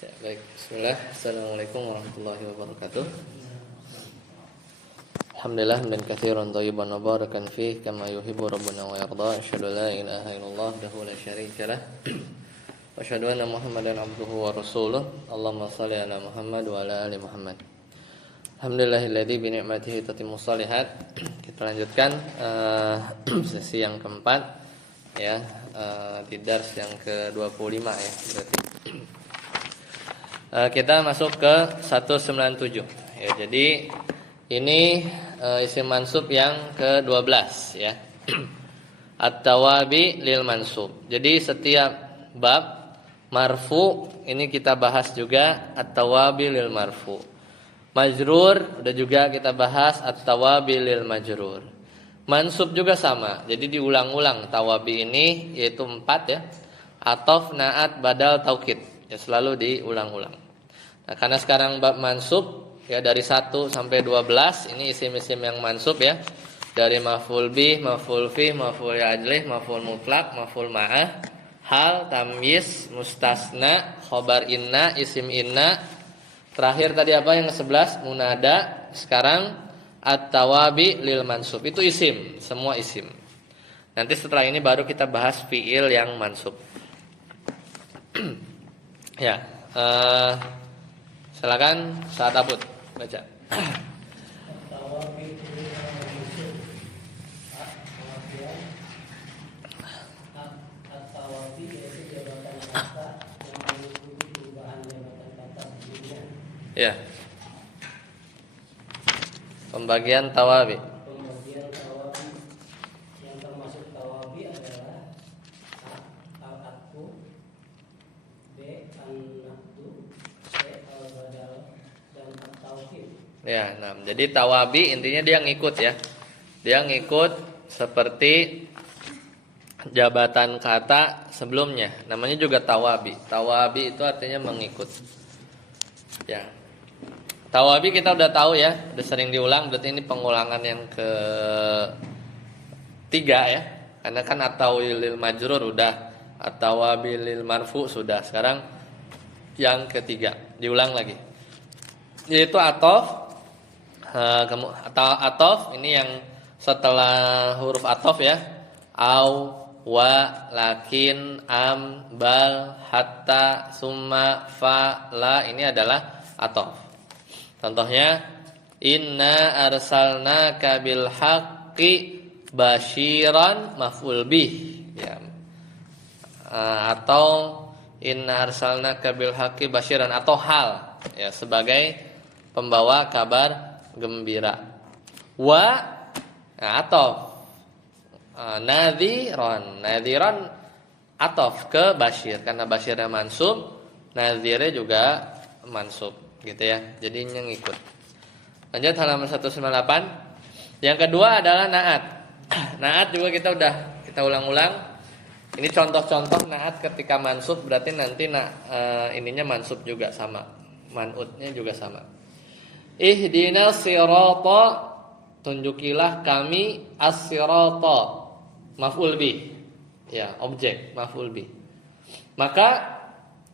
Ya, baik. Bismillah. Assalamualaikum warahmatullahi wabarakatuh. Alhamdulillah min katsiran thayyiban mubarakan fih kama yuhibbu rabbuna wa yarda. Asyhadu an la ilaha illallah wahdahu la syarika lah. Wa asyhadu anna Muhammadan abduhu wa rasuluh. Allahumma shalli ala Muhammad wa ala ali Muhammad. Alhamdulillahilladzi bi ni'matihi tatimmus shalihat. Kita lanjutkan sesi yang keempat ya, di dars yang ke-25 ya berarti. Kita masuk ke 197 ya. Jadi ini isim mansub yang ke-12 ya. At-tawabi lil mansub. Jadi setiap bab marfu ini kita bahas juga at-tawabi lil marfu. Majrur udah juga kita bahas at-tawabi lil majrur. Mansub juga sama. Jadi diulang-ulang tawabi ini yaitu 4 ya. Ataf, naat, badal, taukid. Ya selalu diulang-ulang. Nah, karena sekarang bab mansub ya dari 1 sampai 12 ini isim-isim yang mansub ya. Dari maf'ul bih, maf'ul fih, maf'ul ajlih, maf'ul mutlaq, maf'ul ma'ah, hal, tamyiz, mustasna, khobar inna, isim inna. Terakhir tadi apa yang ke-11? Munada. Sekarang at-tawabi lil mansub. Itu isim, semua isim. Nanti setelah ini baru kita bahas fi'il yang mansub. Ya, silakan saat abut baca. Ya. Pembagian tawabi. Pembagian tawabi yang termasuk tawabi adalah al-atfu, b an-nahdu, c al-badal, dan at-tauhid. Ya, nah, jadi tawabi intinya dia ngikut ya. Dia ngikut seperti jabatan kata sebelumnya. Namanya juga tawabi. Tawabi itu artinya mengikut. Ya. Tawabi kita udah tahu ya, udah sering diulang, berarti ini pengulangan yang ke-3 ya. Karena kan at-tawilil majrur udah, at-tawabilil marfu sudah. Sekarang yang ke-3 diulang lagi. Yaitu atof. Atof ini yang setelah huruf atof ya. Au, wa, lakin, am, bal, hatta, summa, fa, la, ini adalah atof. Contohnya inna arsalnaka bil haqqi basyiran maf'ul bih ya. Atau inna arsalnaka bil haqqi basyiran atau hal ya sebagai pembawa kabar gembira. Wa atau nadhiran atof ke basyir karena basyirnya mansub, nadhirnya juga mansub gitu ya. Jadinya ngikut. Lanjut halaman 198. Yang kedua adalah naat. Naat juga kita ulang-ulang. Ini contoh-contoh naat ketika mansub berarti nanti ininya mansub juga sama. Man'utnya juga sama. Ihdinas sirata, tunjukilah kami as-sirata. Maf'ul bih. Ya, objek maf'ul bih. Maka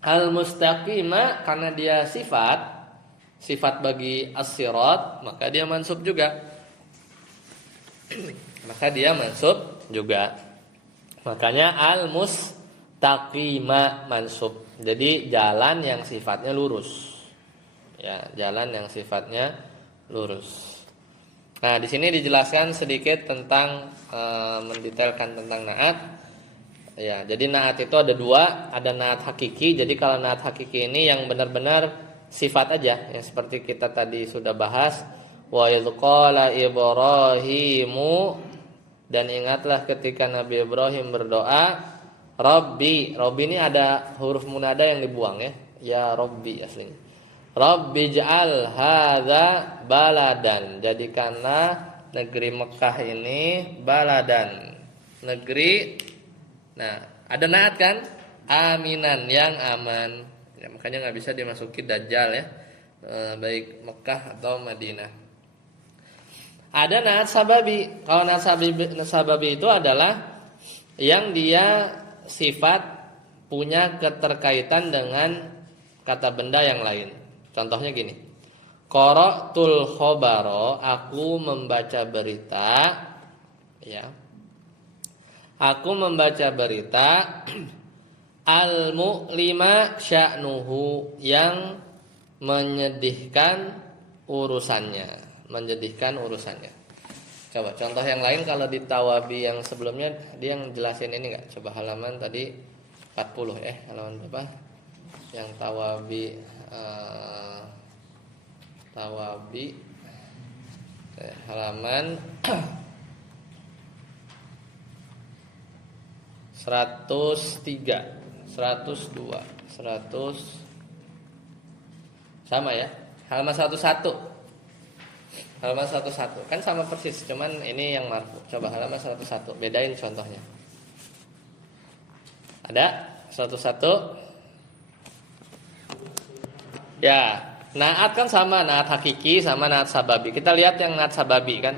al-mustaqima karena dia sifat bagi as-sirat, maka dia mansub juga. Makanya al-mustaqima mansub. Jadi jalan yang sifatnya lurus. Ya, jalan yang sifatnya lurus. Nah, di sini dijelaskan sedikit tentang mendetailkan tentang naat. Ya, jadi naat itu ada 2, ada naat hakiki. Jadi kalau naat hakiki ini yang benar-benar sifat aja, yang seperti kita tadi sudah bahas. Wa idz qala Ibrahimu, dan ingatlah ketika Nabi Ibrahim berdoa, Rabbi ini ada huruf munada yang dibuang ya. Ya Rabbi aslinya. Rabbi ja'al hadza baladan. Jadikanlah negeri Mekah ini baladan. Negeri. Nah, ada naat kan? Aminan, yang aman. Ya, makanya nggak bisa dimasuki Dajjal ya. Baik Mekah atau Madinah. Ada naat sababi. Kalau naat sababi itu adalah yang dia sifat punya keterkaitan dengan kata benda yang lain. Contohnya gini. Qara'tul khabara, aku membaca berita, ya. Aku membaca berita al-mu'lima sya'nuhu, yang menyedihkan urusannya, Coba contoh yang lain kalau di Tawabi yang sebelumnya dia yang jelasin ini enggak? Coba halaman tadi 40 halaman berapa? Yang Tawabi halaman 103, 102, 100 sama ya. Halaman 11. Halaman 11 kan sama persis, cuman ini yang marfu. Coba halaman 11, bedain contohnya. Ada 11? Ya, naat kan sama, naat hakiki sama naat sababi. Kita lihat yang naat sababi kan.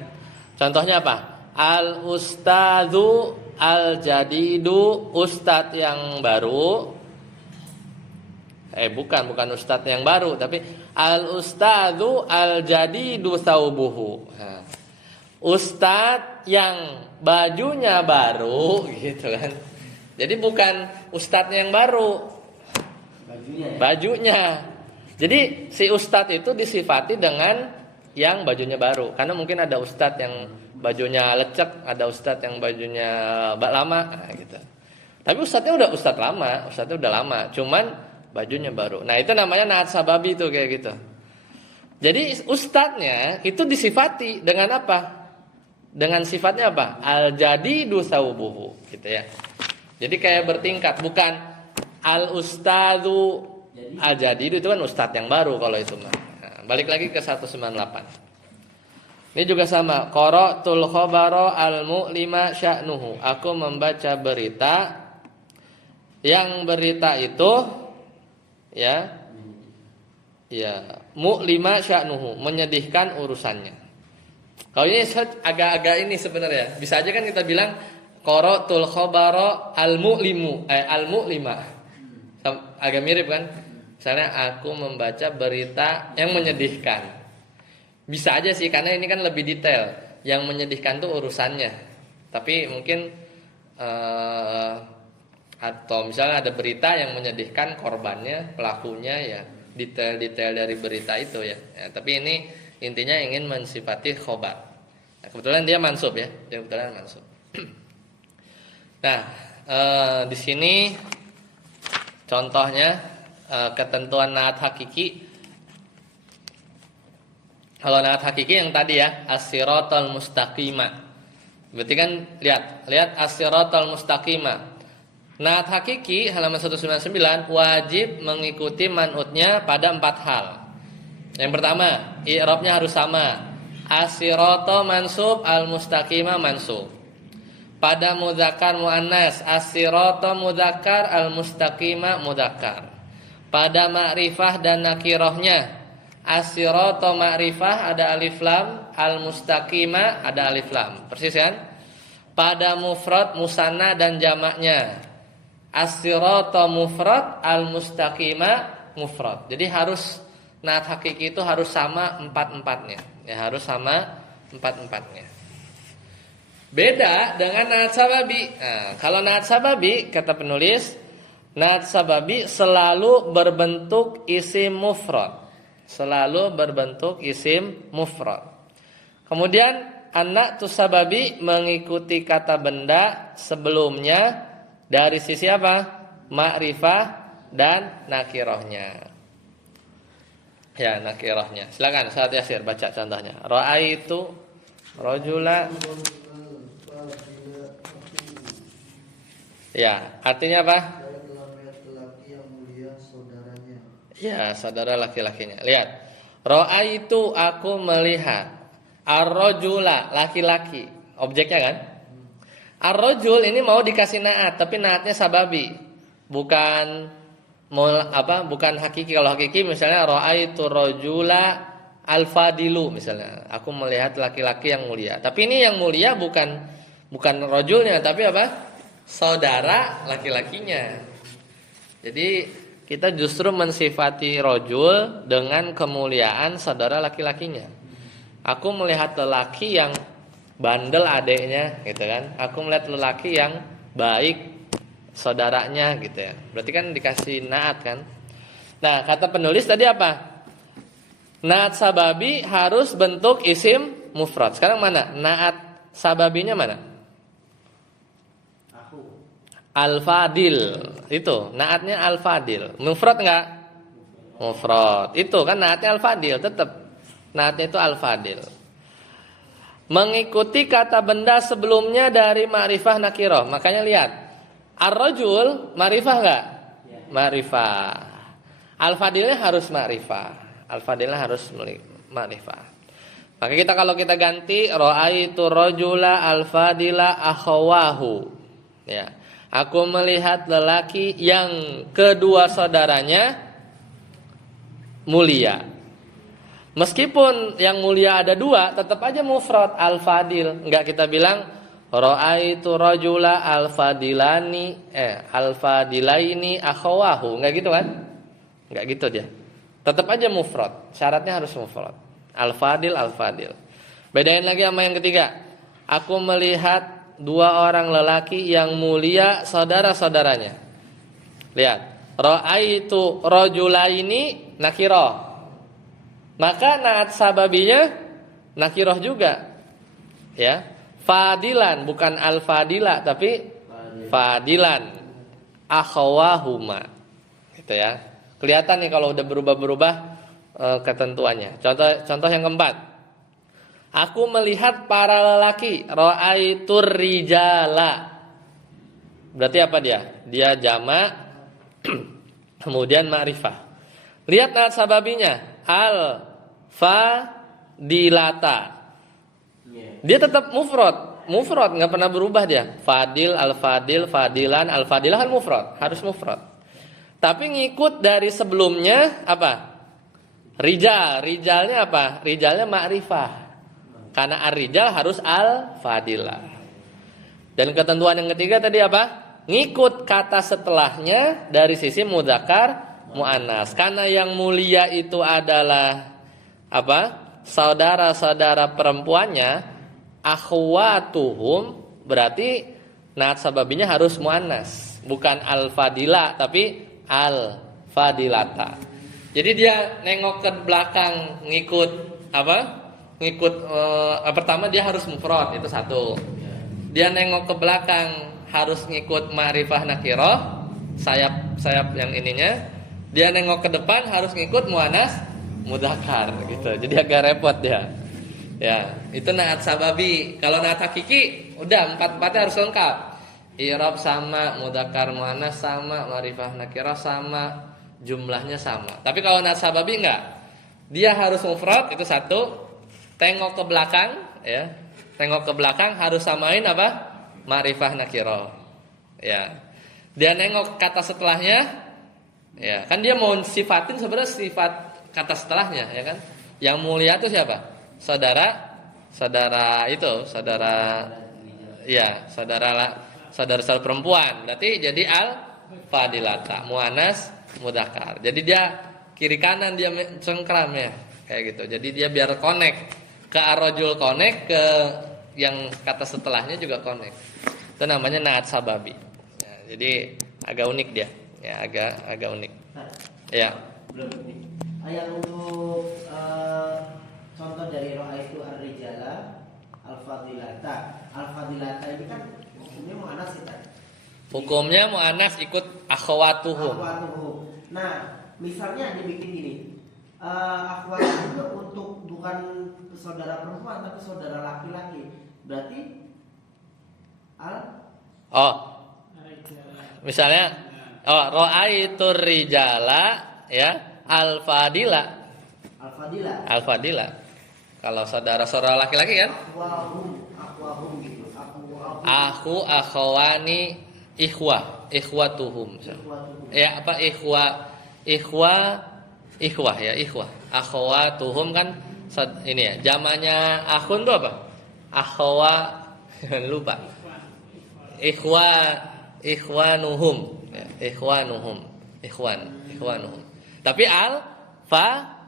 Contohnya apa? Al ustadzu al jadidu, ustadz yang baru. Bukan ustadz yang baru, tapi al ustadzu al jadidu saubuhu. Nah, ustadz yang bajunya baru gitu kan. Jadi bukan ustadznya yang baru, bajunya. Jadi si ustadz itu disifati dengan yang bajunya baru. Karena mungkin ada ustadz yang bajunya lecek, ada ustadz yang bajunya lama, gitu. Tapi ustadznya udah ustadznya udah lama, cuman bajunya baru. Nah itu namanya naat sababi tuh kayak gitu. Jadi ustadznya itu disifati dengan apa? Dengan sifatnya apa? Al jadidu saubuhu, gitu ya. Jadi kayak bertingkat, bukan al ustadzu al jadidu, itu kan ustadz yang baru kalau itu mah. Nah, balik lagi ke 198. Ini juga sama. Qara'tul khabara al-mu'lima sya'nuhu. Aku membaca berita, yang berita itu ya mu'lima sya'nuhu, menyedihkan urusannya. Kalau ini agak-agak ini sebenarnya. Bisa aja kan kita bilang qara'tul khabara al-mu'lima. Agak mirip kan? Misalnya aku membaca berita yang menyedihkan. Bisa aja sih, karena ini kan lebih detail. Yang menyedihkan tuh urusannya. Tapi mungkin atau misalnya ada berita yang menyedihkan korbannya, pelakunya, ya detail-detail dari berita itu ya. Tapi ini intinya ingin mensifati khobar. Nah, kebetulan dia mansub ya. Nah, di sini contohnya ketentuan naat hakiki. Kalau naat hakiki yang tadi ya, as-siratal mustaqimah. Berarti kan lihat as-siratal mustaqimah. Naat hakiki halaman 199 wajib mengikuti man'utnya pada 4 hal. Yang pertama, i'rabnya harus sama. As-sirata mansub, al-mustaqimah mansub. Pada mudzakkar muannas, as-sirata mudzakkar, al-mustaqimah mudzakkar. Pada ma'rifah dan nakirahnya, as-sirata ma'rifah ada alif lam, al-mustaqimah ada alif lam. Persis kan? Pada mufrad, musanna dan jamaknya, as-sirata mufrad, al-mustaqimah mufrad. Jadi harus naat hakiki itu harus sama 4-4-nya. Ya, harus sama 4-4-nya. Beda dengan naat sababi. Nah, kalau naat sababi kata penulis, naat sababi selalu berbentuk isim mufrad. Selalu berbentuk isim mufrad. Kemudian anak tusababi mengikuti kata benda sebelumnya dari sisi apa? Ma'rifah dan nakirohnya. Ya, nakirohnya. Silakan Ustaz Yasir baca contohnya. Ra'aitu rajula. Ya, artinya apa? Ya, saudara laki-lakinya. Lihat. Ra'aitu, aku melihat. Ar-rajula, laki-laki. Objeknya kan? Ar-rajul ini mau dikasih naat, tapi naatnya sababi. Bukan bukan hakiki. Kalau hakiki misalnya ra'aitu rajula al-fadilu misalnya. Aku melihat laki-laki yang mulia. Tapi ini yang mulia bukan rajulnya, tapi apa? Saudara laki-lakinya. Jadi kita justru mensifati rojul dengan kemuliaan saudara laki-lakinya. Aku melihat lelaki yang bandel adeknya gitu kan. Aku melihat lelaki yang baik saudaranya gitu ya. Berarti kan dikasih naat kan. Nah, kata penulis tadi apa? Naat sababi harus bentuk isim mufrad. Sekarang mana? Naat sababinya mana? Al-Fadil. Itu, naatnya Al-Fadil. Mufrad enggak? Mufrad. Itu kan naatnya Al-Fadil, tetap. Naatnya itu Al-Fadil. Mengikuti kata benda sebelumnya dari ma'rifah nakirah. Makanya lihat. Ar-rajul ma'rifah enggak? Ma'rifah. Al-Fadilnya harus ma'rifah. Al-Fadilnya harus ma'rifah. Maka kalau kita ganti ra'aitu rajula al-fadila akhawahu. Ya. Aku melihat lelaki yang kedua saudaranya mulia. Meskipun yang mulia ada dua, tetap aja mufrad al-fadil. Enggak kita bilang ra'aitu rajula al-fadilaini akhawahu. Enggak gitu kan? Enggak gitu dia. Tetap aja mufrad. Syaratnya harus mufrad. Al-fadil, al-fadil. Bedain lagi sama yang ketiga. Aku melihat dua orang lelaki yang mulia saudara-saudaranya. Lihat, ra'aitu rajulaini nakirah. Maka naat sababinya nakirah juga. Ya. Fadilan bukan al-fadila tapi fadilan akhawahuma. Gitu ya. Kelihatan nih kalau udah berubah-berubah ketentuannya. Contoh yang keempat. Aku melihat para lelaki, ra'aitur rijala. Berarti apa dia? Dia jamak kemudian ma'rifah. Lihat naat sababinya, al-fadilata. Dia tetap mufrad enggak pernah berubah dia. Fadil, al-fadil, fadilan, al-fadilah kan mufrad, harus mufrad. Tapi ngikut dari sebelumnya apa? Rijalnya apa? Rijalnya ma'rifah. Karena ar-rijal harus al-fadilah. Dan ketentuan yang ketiga tadi apa? Ngikut kata setelahnya dari sisi mudzakkar muannas. Karena yang mulia itu adalah apa? Saudara-saudara perempuannya, akhwatuhum, berarti naat sababinya harus muannas, bukan al-fadila tapi al-fadilata. Jadi dia nengok ke belakang ngikut apa? Pertama dia harus mufrad, itu satu. Dia nengok ke belakang harus ngikut ma'rifah nakirah, sayap yang ininya. Dia nengok ke depan harus ngikut muannas mudzakkar gitu. Jadi agak repot dia. Ya, itu naat sababi. Kalau naat hakiki udah empat-empatnya harus lengkap. I'rab sama, mudzakkar muannas sama, ma'rifah nakirah sama, jumlahnya sama. Tapi kalau naat sababi enggak. Dia harus mufrad, itu satu. Tengok ke belakang, ya. Tengok ke belakang harus samain apa? Ma'rifah nakirah. Ya. Dia nengok kata setelahnya, ya. Kan dia mau sifatin sebenarnya sifat kata setelahnya, ya kan? Yang mulia itu siapa? Saudara perempuan. Berarti jadi al-fadilata, muannas mudzakkar. Jadi dia kiri kanan dia cengkram ya, kayak gitu. Jadi dia biar connect. Ke ar-rajul connect, ke yang kata setelahnya juga connect. Itu namanya naat sababi. Ya, jadi agak unik dia. Ya, agak unik. Ya. Belum ini. Ayat untuk contoh dari ra'aitu ar-rijala al-fadilata. Al-fadilata ini kan hukumnya muannas ya. Hukumnya muannas ikut akhwatuhum. Nah, misalnya dibikin gini. Akhwat itu untuk bukan saudara perempuan tapi saudara laki-laki. Berarti misalnya ra'aitur rijala ya al-fadila. Kalau saudara-saudara laki-laki kan akhwahum gitu. Akhwani ikhwatuhum. Ya apa ikhwah ya ikhwah. Akhwatuhum kan ini ya. Jamannya akhun itu apa? Akhwa lupa. Ikhwanuhum ya, ikhwan. ikhwanuhum. Tapi al-fadila.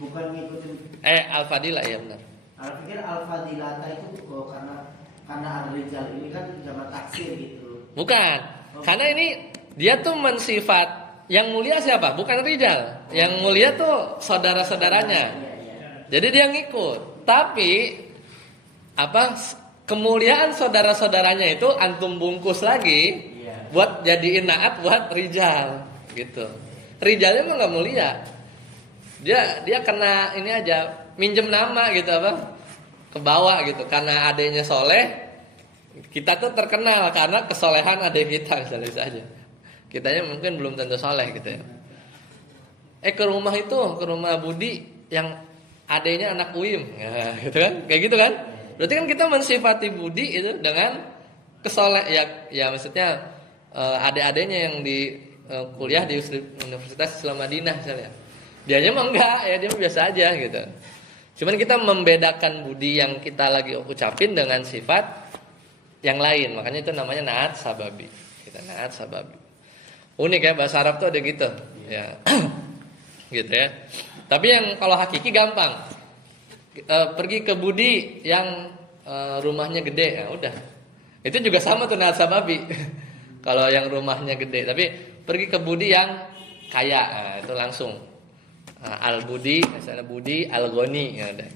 Bukan ngikutin. Al-fadila ya benar. Aku pikir al-fadilata itu karena ar-rijal ini kan jamak taksir gitu. Bukan. Karena ini dia tuh mensifat yang mulia siapa? Bukan rijal. Yang mulia tuh saudara-saudaranya. Jadi dia ngikut. Tapi kemuliaan saudara-saudaranya itu antum bungkus lagi buat jadiin naat buat rijal gitu. Rijalnya emang nggak mulia. Dia kena ini aja minjem nama gitu ke bawah gitu karena adanya soleh kita tuh terkenal karena kesolehan adik kita misalnya saja. Kitanya mungkin belum tentu soleh gitu ya. Ke rumah Budi yang adanya anak Uim ya, gitu kan kayak gitu kan. Berarti kan kita mensifati Budi itu dengan kesoleh ya maksudnya adik-adiknya yang di kuliah di Universitas Islam Madinah misalnya. Dianya mah enggak ya dia biasa aja gitu. Cuman kita membedakan budi yang kita lagi ucapin dengan sifat yang lain. Makanya itu namanya naat sababi. Kita naat sababi. Unik ya bahasa Arab tuh ada gitu. Ya. Gitu ya. Tapi yang kalau hakiki gampang. Pergi ke budi yang rumahnya gede ya udah. Itu juga sama tuh naat sababi. Kalau yang rumahnya gede, tapi pergi ke budi yang kaya, nah, itu langsung al-budi, misalnya budi al-ghani, ya udah.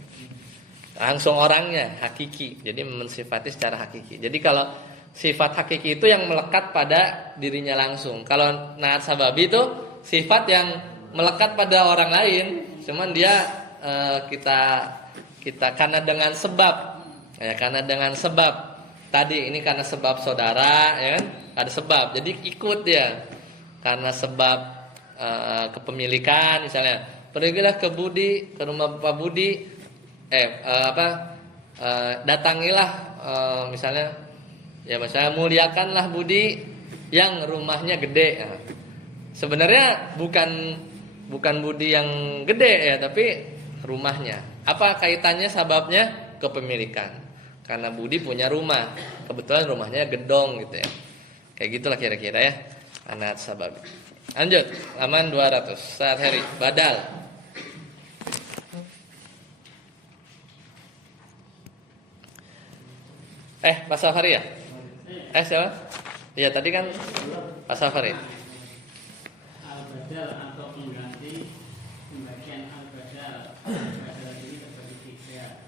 Langsung orangnya hakiki, jadi mensifati secara hakiki. Jadi kalau sifat hakiki itu yang melekat pada dirinya langsung. Kalau naat sababi itu sifat yang melekat pada orang lain, cuman dia kita karena dengan sebab, ya karena dengan sebab. Tadi ini karena sebab saudara, ya kan? Ada sebab, jadi ikut dia. Karena sebab kepemilikan, misalnya, pergilah ke Budi, ke rumah Bapak Budi, datangilah, misalnya muliakanlah Budi yang rumahnya gede. Nah, sebenarnya bukan Budi yang gede ya, tapi rumahnya. Apa kaitannya sababnya? Kepemilikan. Karena Budi punya rumah, kebetulan rumahnya gedong gitu ya. Kayak gitulah kira-kira ya. Naat sababi. Lanjut, halaman 200. Saat hari badal. Pak Safari ya? Siapa? Iya tadi kan Pak Safari. Al-badal atau pengganti pembagian al-badal. Badal ini terbagi 3.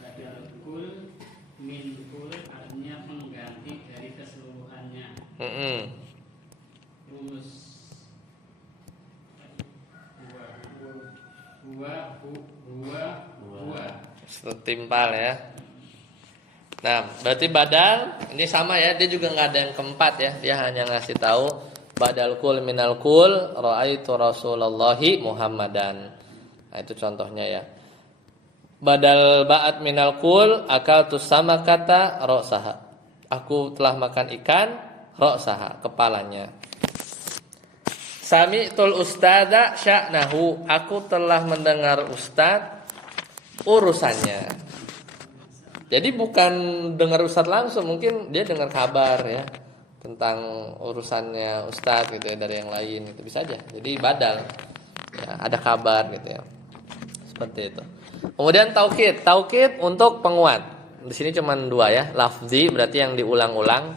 Badal kul, min kul artinya pengganti dari keseluruhannya. Rumus buah. Setimpal ya. Nah, berarti badal ini sama ya, dia juga nggak ada yang keempat ya. Dia hanya ngasih tahu badal kul minal kul raaitu Rasulullahi Muhammadan. Nah, itu contohnya ya. Badal ba'at minal kul akaltu sama kata ra'saha. Aku telah makan ikan ra'saha, kepalanya. Sami'tul ustada sya'nahu. Aku telah mendengar ustaz urusannya. Jadi bukan dengar ustaz langsung, mungkin dia dengar kabar ya tentang urusannya ustaz gitu ya dari yang lain gitu bisa aja. Jadi badal. Ya, ada kabar gitu ya. Seperti itu. Kemudian taukid untuk penguat. Di sini cuma 2 ya. Lafzi berarti yang diulang-ulang.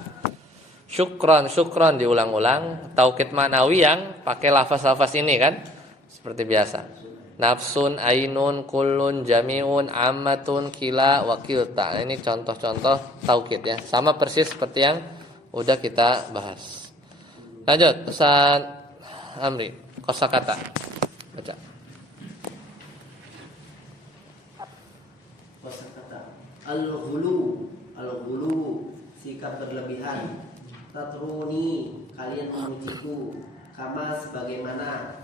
Syukron diulang-ulang. Taukid ma'nawi yang pakai lafaz-lafaz ini kan. Seperti biasa. Nafsun, ainun, kullun, jami'un, ammatun, kila, wakilta. Ini contoh-contoh taukid ya. Sama persis seperti yang udah kita bahas. Lanjut, Ustaz Amri, kosakata. Baca. Kosakata. Al-ghulu, sikap berlebihan. Tatruni, kalian memujiku. Kama sebagaimana.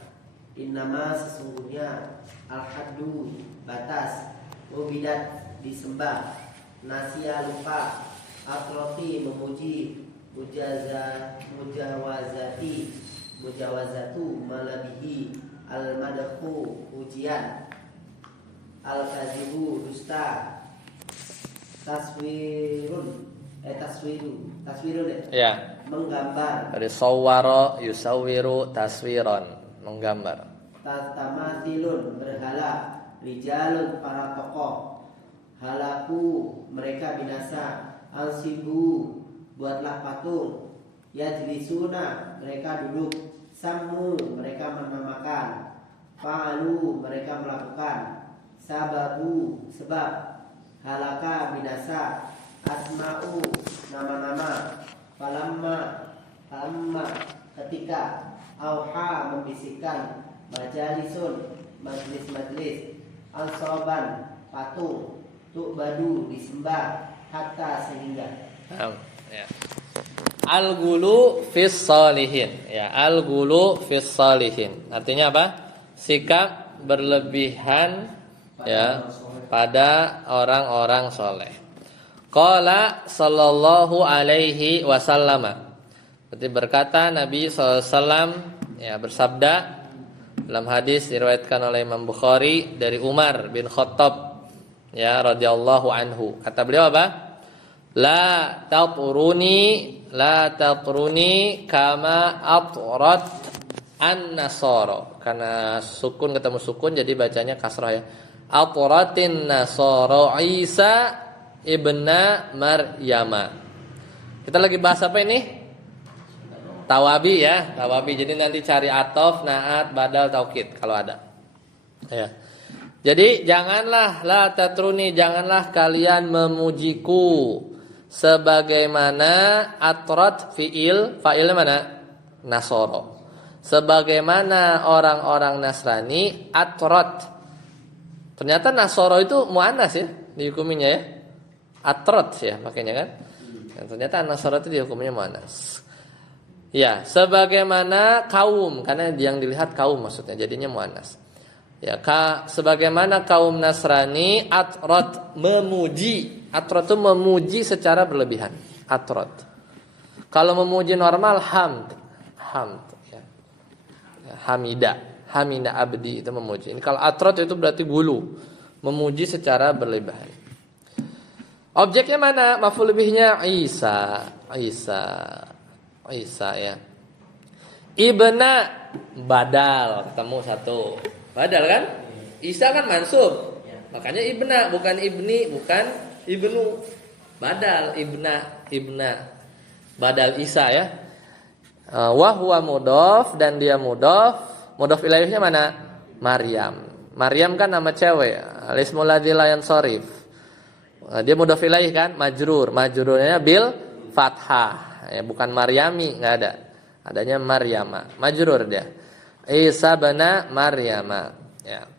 Innama sesungguhnya al-haddu batas, ubidat disembah, nasya lupa, atroti memuji, mujawazatu malabihi, al-madahu ujian, al-kazibu dusta, taswirun taswirun ya. Ya. Menggambar. Dari sawwara yusawwiru taswiron, menggambar. Tamathilun berhala. Rijalun para tokoh. Halaku mereka binasa. Ansibu buatlah patung. Yajlisuna mereka duduk. Sammu mereka menamakan. Fa'alu mereka melakukan. Sababu sebab. Halaka binasa. Asma'u nama-nama. Falamma ketika. Auha membisikkan. Majalisun majlis-majlis. Ansoban patung. Tu'badu disembah. Hatta sehingga. Ya. Al-ghulu fis salihin. Ya, al-ghulu fis salihin. Artinya apa? Sikap berlebihan ya pada orang-orang soleh. Qala sallallahu alaihi wasallam. Berarti berkata Nabi SAW ya bersabda dalam hadis diriwayatkan oleh Imam Bukhari dari Umar bin Khattab ya radhiyallahu anhu. Kata beliau apa? La tatruni kama atrat an-nasara. Karena sukun ketemu sukun jadi bacanya kasrah ya. Atratin nasara Isa ibna Maryama. Kita lagi bahas apa ini? Tawabi ya, tawabi. Jadi nanti cari atof, naat, badal, taukid kalau ada. Ya. Jadi janganlah la tatruni, janganlah kalian memujiku sebagaimana atrat fa'ilnya mana? Nasoro. Sebagaimana orang-orang Nasrani atrat. Ternyata Nasoro itu muannas ya dihukuminya ya. Atrat ya makanya kan. Dan ternyata Nasoro itu dihukumnya muannas. Ya, sebagaimana kaum karena yang dilihat kaum maksudnya jadinya muannas. Ya, sebagaimana kaum Nasrani atrat memuji. Atrat itu memuji secara berlebihan. Atrat. Kalau memuji normal hamd ya. Hamida abdi itu memuji. Ini kalau atrat itu berarti gulu, memuji secara berlebihan. Objeknya mana? Maf'ul bihnya Isa ya. Ibna badal ketemu satu. Badal kan? Isa kan mansub. Makanya ibna bukan ibni, bukan ibnu. Badal ibna. Badal Isa ya. Wa huwa mudhaf dan dia mudhaf. Mudhaf ilaihnya mana? Maryam. Maryam kan nama cewek. Al-ismul ladzi la yansharif. Dia mudhaf ilaih kan? Majrur. Majrurnya bil fathah. Ya, bukan Maryami, enggak ada. Adanya Maryama. Majrur dia. Isa bana Maryama. Ya.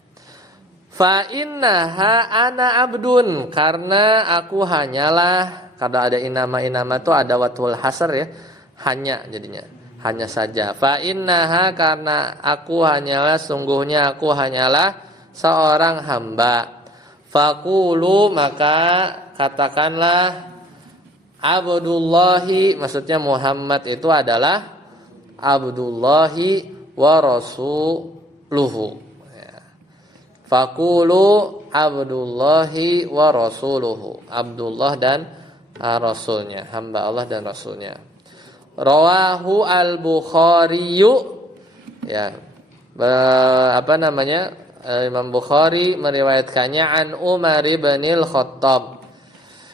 Fa innaha ana abdun, karena aku hanyalah, kada ada inama itu ada watul hasr ya. Hanya jadinya. Hanya saja. Fa innaha, karena aku hanyalah, sungguhnya aku hanyalah seorang hamba. Faqulu, maka katakanlah Abdullahi, maksudnya Muhammad itu adalah Abdullahi wa rasuluhu. Faqulu Abdullahi wa rasuluhu. Abdullah dan rasulnya, hamba Allah dan rasulnya. Rawahu al-Bukhari ya. Imam Bukhari meriwayatkannya an Umar bin al-Khattab.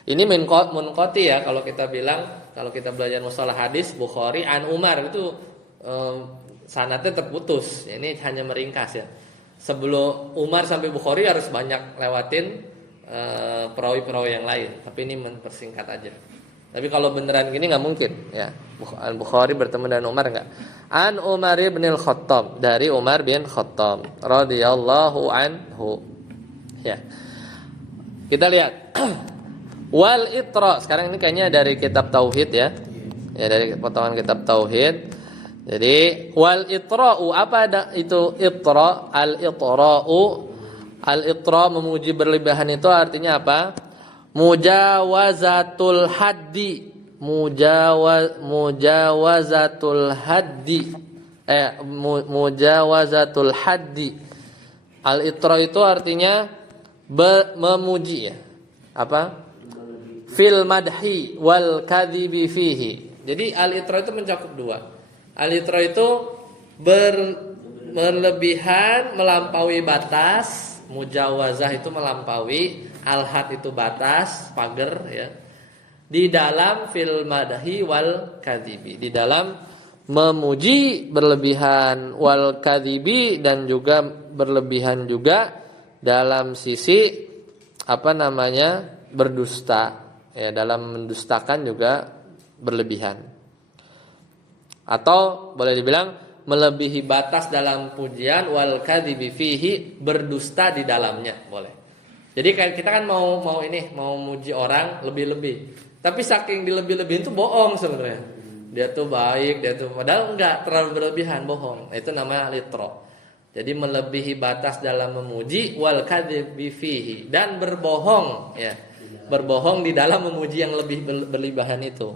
Ini munqati ya kalau kita bilang, kalau kita belajar mustalah hadis Bukhari an Umar itu sanadnya terputus. Ini hanya meringkas ya. Sebelum Umar sampai Bukhari harus banyak lewatin perawi-perawi yang lain. Tapi ini mempersingkat aja. Tapi kalau beneran gini nggak mungkin ya. Bukhari bertemu dengan Umar nggak? An Umar bin al-Khattab, dari Umar bin Khattab radhiyallahu anhu. Ya. Kita lihat. Wal itra. Sekarang ini kayaknya dari kitab tauhid ya. Ya, dari potongan kitab tauhid. Jadi wal itra'u, apa ada itu itra? Al itra memuji berlebihan itu artinya apa? Mujawazatul haddi. Mujawazatul haddi. Al itra itu artinya memuji ya. Apa? fil madhi wal kadhibi fihi. Jadi al-itra itu mencakup dua. Al-itra itu berlebihan, melampaui batas, mujawazah itu melampaui, al-had itu batas, pagar ya. Di dalam fil madhi wal kadhibi, di dalam memuji berlebihan, wal kadhibi dan juga berlebihan juga dalam sisi berdusta ya, dalam mendustakan juga berlebihan. Atau boleh dibilang melebihi batas dalam pujian, wal kadhibi fihi, berdusta di dalamnya, boleh. Jadi kita kan mau muji orang lebih-lebih. Tapi saking dilebih-lebihin itu bohong sebenarnya. Dia tuh baik, dia tuh padahal enggak, terlalu berlebihan, bohong. Itu namanya litro. Jadi melebihi batas dalam memuji, wal kadhibi fihi, dan berbohong ya. Berbohong di dalam memuji yang lebih berlebihan itu.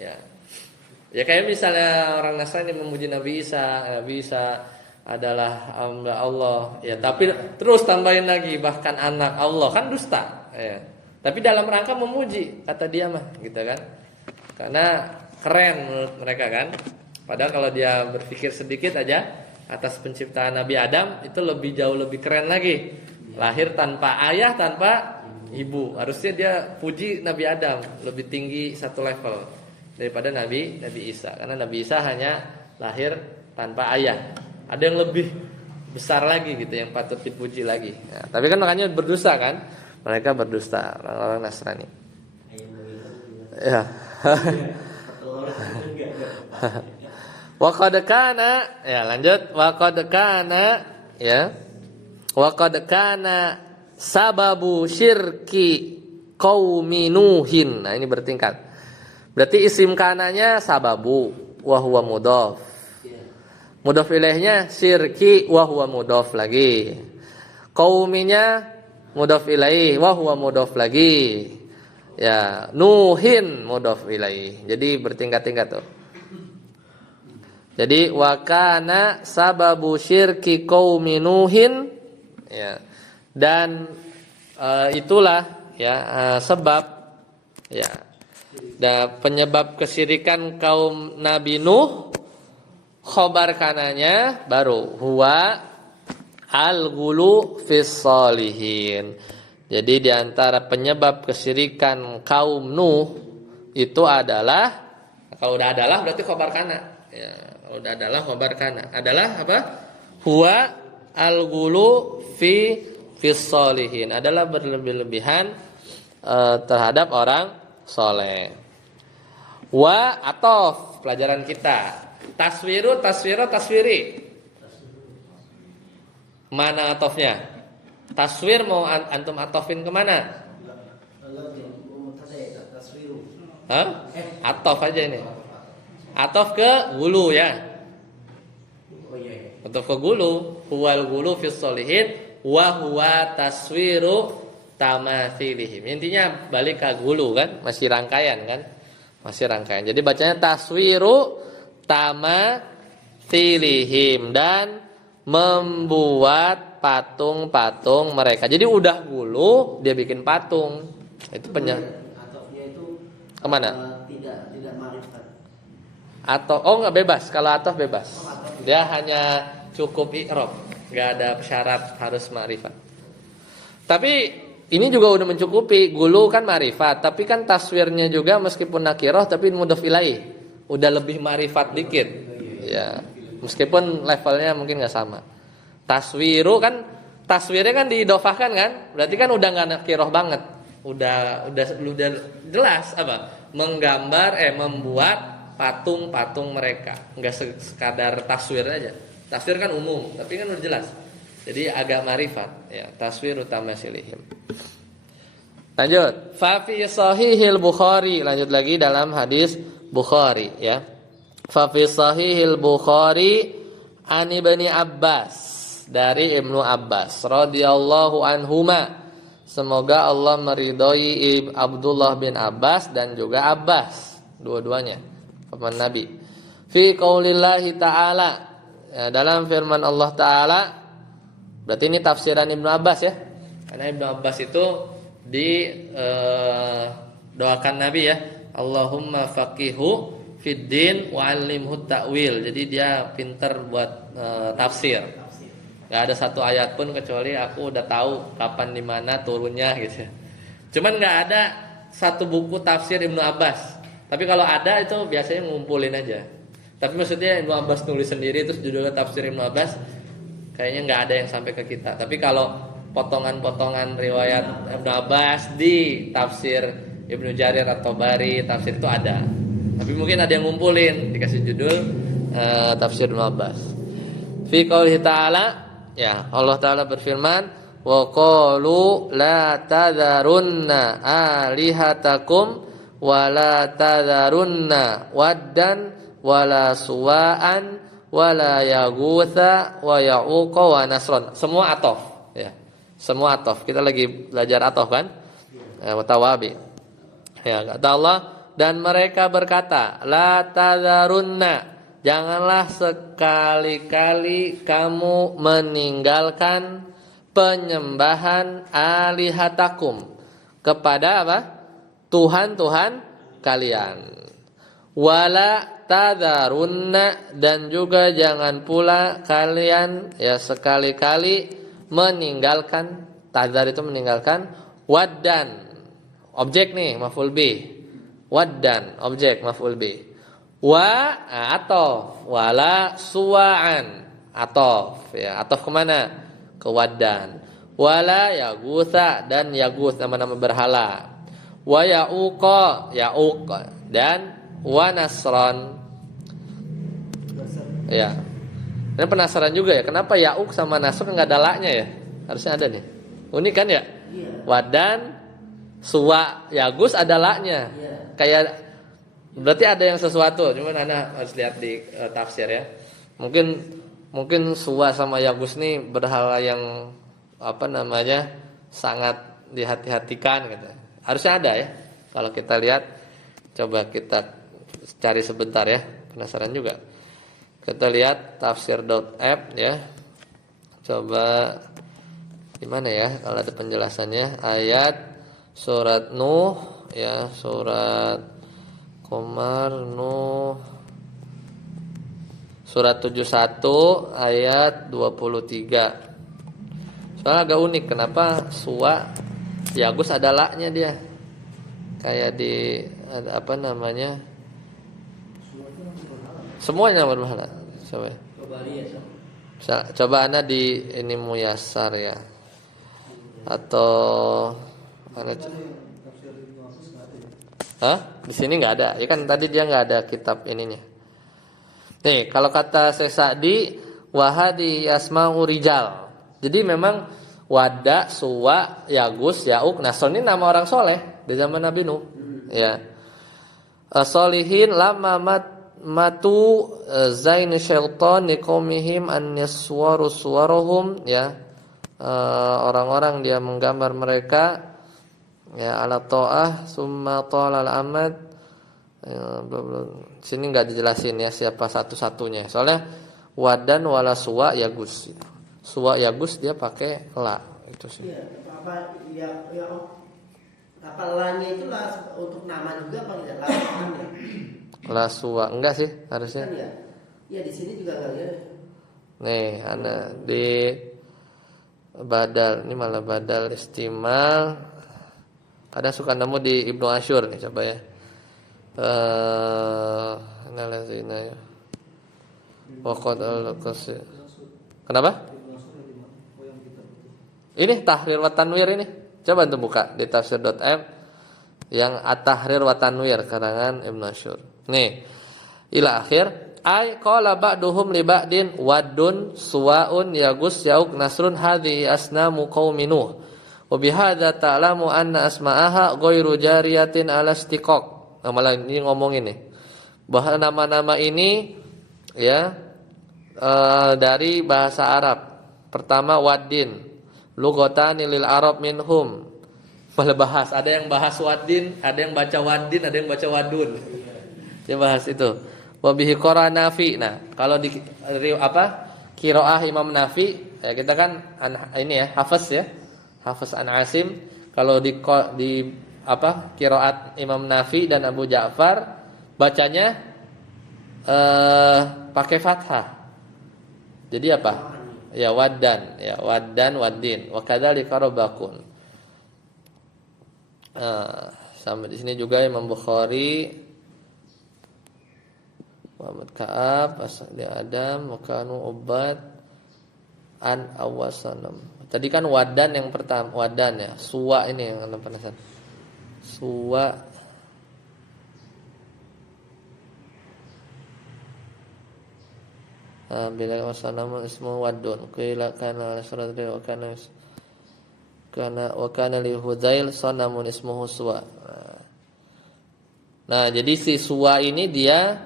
Ya. Ya kayak misalnya orang Nasrani memuji Nabi Isa adalah hamba Allah ya, tapi terus tambahin lagi bahkan anak Allah, kan dusta ya. Tapi dalam rangka memuji, kata dia mah gitu kan. Karena keren menurut mereka kan. Padahal kalau dia berpikir sedikit aja atas penciptaan Nabi Adam, itu jauh lebih keren lagi. Lahir tanpa ayah, tanpa ibu. Harusnya dia puji Nabi Adam, lebih tinggi satu level daripada Nabi Isa. Karena Nabi Isa hanya lahir tanpa ayah. Ada yang lebih besar lagi gitu, yang patut dipuji lagi. Nah, tapi kan makanya berdosa kan? Mereka berdusta, orang-orang Nasrani. Ya. Wa qad kana, ya lanjut. Wa qad kana, ya. Wa qad kana sababu syirki qaumi Nuhin. Nah, ini bertingkat. Berarti isim kananya sababu wa huwa mudhaf. Mudhaf ilaihnya syirki wa huwa mudhaf lagi. Qauminya mudhaf ilaih wa huwa mudhaf lagi. Ya, Nuhin mudhaf ilaih. Jadi bertingkat-tingkat tuh. Jadi wa kana sababu syirki qaumi Nuhin ya. Dan itulah ya sebab ya. Dan penyebab kesyirikan kaum Nabi Nuh, khobar kananya baru huwa al-ghulu fis sholihin. Jadi di antara penyebab kesyirikan kaum Nuh itu adalah, kalau udah adalah berarti khobar kana. Ya, kalau udah adalah khobar kana. Adalah apa? Huwa al-ghulu fis sholihin. Adalah berlebih-lebihan terhadap orang soleh. Wa atof, pelajaran kita. Taswiri. Mana atofnya? Taswir mau antum atofin kemana? Hah? Atof aja ini. Atof ke gulu ya. Atof ke gulu. Huwal gulu fis sholihin wa huwa taswiru tamathilihim. Intinya balik ke gulu kan, masih rangkaian kan? Masih rangkaian. Jadi bacanya taswiru tamathilihim, dan membuat patung-patung mereka. Jadi udah gulu, dia bikin patung. Itu atofnya itu kemana? Tidak marifat. Atau enggak bebas. Kalau atof bebas. Dia hanya cukup i'rab, enggak ada syarat harus ma'rifat. Tapi ini juga udah mencukupi. Gulu kan ma'rifat, tapi kan taswirnya juga meskipun nakirah tapi mudhaf ilaih. Udah lebih ma'rifat dikit. Ya. Meskipun levelnya mungkin nggak sama. Taswirnya kan diidofahkan kan? Berarti kan udah nggak nakirah banget. Udah jelas apa? Membuat patung-patung mereka. Nggak sekadar taswir aja. Taswir kan umum, tapi kan udah jelas. Jadi agak marifat. Ya, taswir utama silihim. Lanjut. Fa fi sahihil Bukhari. Lanjut lagi dalam hadis Bukhari ya. Fa fi sahihil Bukhari an Ibnu Abbas, dari Ibnu Abbas radhiyallahu anhuma, semoga Allah meridhoi Abdullah bin Abbas dan juga Abbas, dua-duanya paman Nabi. Fi qaulillahi ta'ala, ya, dalam firman Allah Ta'ala. Berarti ini tafsiran Ibnu Abbas ya. Karena Ibnu Abbas itu doakan Nabi ya, Allahumma faqihu fid din wa 'allimhu ta'wil. Jadi dia pinter buat tafsir. Gak ada satu ayat pun kecuali aku udah tahu kapan di mana turunnya gitu. Cuman gak ada satu buku tafsir Ibnu Abbas. Tapi kalau ada itu biasanya ngumpulin aja. Tapi maksudnya Ibnu Abbas nulis sendiri terus judulnya tafsir Ibnu Abbas, kayaknya nggak ada yang sampai ke kita. Tapi kalau potongan-potongan riwayat Ibnu Abbas di tafsir Ibnu Jarir atau Bari tafsir itu ada. Tapi mungkin ada yang ngumpulin dikasih judul tafsir Ibnu Abbas. Fi qoulihi ta'ala, ya Allah Ta'ala berfirman, wa qalu la tadharunna alihatakum wa la tadharunna waddan wa la suwa'an wa la yaghutha wa ya'uqa wa nasron. Semua atof ya. Semua atof. Kita lagi belajar atof kan? Tawabi. Ya, kata Allah, dan mereka berkata, la tadharunna, janganlah sekali-kali kamu meninggalkan penyembahan alihatakum kepada apa? Tuhan-tuhan kalian. Wala tadharunna, dan juga jangan pula kalian ya sekali-kali meninggalkan, tadhar itu meninggalkan, waddan objek nih maf'ul bih, waddan objek maf'ul bih, wa atof, wala suwa'an atof ya, atof kemana? Ke waddan. Wala yagutha, dan yaguth nama-nama berhala. Wa ya'uqa, ya'uq, dan wa nasron ya. Ini penasaran juga ya, kenapa ya'uq sama nasron nggak ada la-nya ya? Harusnya ada nih. Unik kan ya? Wadan, suwa, yagus ada la-nya. Kayak berarti ada yang sesuatu, cuman Anda harus lihat di tafsir ya. Mungkin suwa sama yagus nih berhala yang apa namanya sangat dihati-hatikan gitu. Harusnya ada ya. Kalau kita lihat, coba kita cari sebentar ya. Penasaran juga. Kita lihat tafsir.app ya. Coba gimana ya kalau ada penjelasannya, ayat surat Nuh ya, surat Qamar Nuh surat 71 ayat 23. Soalnya agak unik, kenapa suwa yagus ada la-nya dia. Kayak di apa namanya? Semuanya berhala. Coba Anda di ini Muyassar ya. Atau Di sini nggak ada. Ya kan tadi dia nggak ada kitab ininya. Nih, kalau kata Syekh Sa'di, wahadi asma'u rijal. Jadi memang Wada, Suwa, Yagus, Ya'uq, Nasron ini nama orang soleh di zaman Nabi Nuh. Ya. Solihin lama matu zaini syaitan niqomihim an yaswaru suwaruhum ya. Orang-orang dia menggambar mereka ya ala ta'ah summa talal amad ya, sini enggak dijelasin ya siapa satu-satunya. Soalnya wadan wala suwa yagus. Suwa yagus dia pakai la itu sih. Iya, apa lanya itu lah untuk nama juga apa tidak la? La suwa enggak sih harusnya. Kan ya. Ya di sini juga enggak ya. Nih, ada di badal, ini malah badal istimal. Kadang suka nemu di Ibnu Asyur nih, coba ya. Nalazina ya. Waqad al-qasir. Kenapa? Ini Tahrir wa Tanwir ini. Coba untuk buka di tafsir.m yang At-Tahrir wa Tanwir karangan Ibnu Asyur. Nih, ila akhir ay qala ba'duhum li ba'din waddun suwaun yagus yauk nasrun hadhi asnamu qaumin nuh wa bihadza ta'lamu anna asma'aha ghairu jariyatin ala istiqaq. Nah, malah ini ngomong ini bahwa nama-nama ini ya dari bahasa Arab. Pertama waddin lugatani lil arab minhum. Malah bahas, ada yang bahas waddin, ada yang baca waddin, ada yang baca wadun. Dia bahas itu. Wa bihi qara Nafi. Nah, kalau di qiraah Imam Nafi, ya kita kan ini ya, Hafiz ya. Hafiz an Asim. Kalau di Qiraat Imam Nafi dan Abu Ja'far bacanya pakai fathah. Jadi apa? Ya waddan, waddin. Wa kadzalika rabakun. Sampai di sini juga Imam Bukhari, Muhammad Ka'ab, Asadi Adam, Wakanu Ubad, An Awasanam. Tadi kan wadan yang pertama, wadan ya. Suwa ini yang Anda penasaran. Suwa. Bila wasanam ismu wadun. Qila kana al-surat wa kana li Huzail sanamun ismuhu suwa. Nah, jadi si suwa ini dia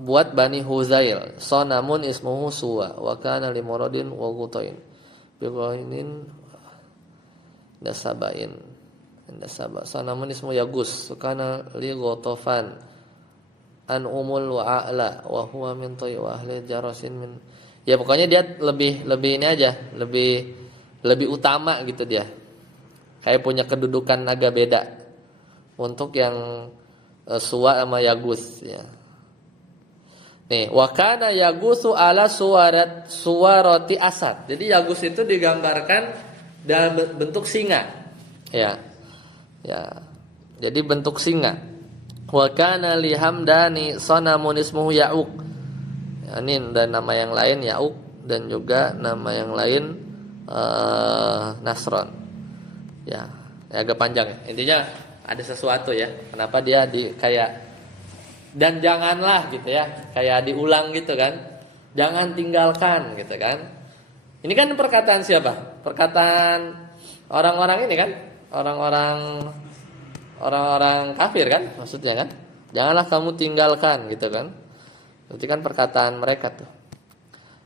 buat Bani Huzail. Sanamun ismuhu suwa wa kana li muradin wa gutain. Biqainin dasabain. Dasaba. Sanamun ismu Yagus. Kana li Ghatafan. An umul wa a'la wa huwa min toy wa ahli jarasin min. Ya pokoknya dia lebih ini aja, lebih utama gitu dia. Kayak punya kedudukan agak beda. Untuk yang Suwa sama Yagus ya. Nih, wa kana Yagusu ala suwarati asad. Jadi Yagus itu digambarkan dalam bentuk singa. Ya. Ya. Jadi bentuk singa. Wa kana li Hamdani sanamun ismuhu Ya'uq. Ya, ini dan nama yang lain Ya'uq dan juga nama yang lain Nasron. Ya, agak panjang ya. Intinya ada sesuatu ya. Kenapa dia kayak dan janganlah gitu ya. Kayak diulang gitu kan. Jangan tinggalkan gitu kan. Ini kan perkataan siapa? Perkataan orang-orang ini kan. Orang-orang kafir kan maksudnya kan. Janganlah kamu tinggalkan gitu kan. Berarti kan perkataan mereka tuh.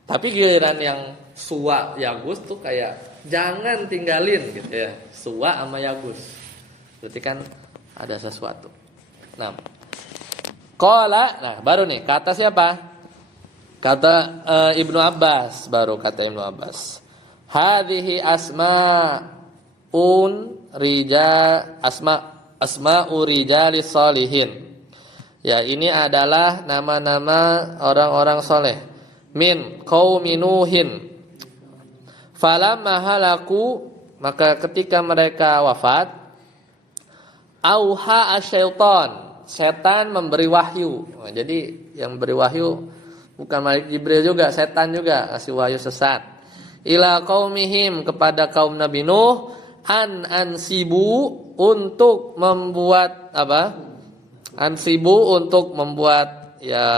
Tapi giliran yang Suwa Yagus tuh kayak jangan tinggalin gitu ya. Suwa sama Yagus. Berarti kan ada sesuatu. Nah, baru nih kata siapa? Kata Ibnu Abbas, baru kata Ibnu Abbas. Hadhihi asma'u rijalis sholihin. Ya, ini adalah nama-nama orang-orang soleh. Min qaumi Nuhin. Falamma halaku, maka ketika mereka wafat, auha asyaiton, setan memberi wahyu. Nah, jadi yang beri wahyu bukan Malik Jibril juga, setan juga kasih wahyu sesat. Ila qaumihim, kepada kaum Nabi Nuh, ansibu, untuk membuat apa? Ansibu, untuk membuat ya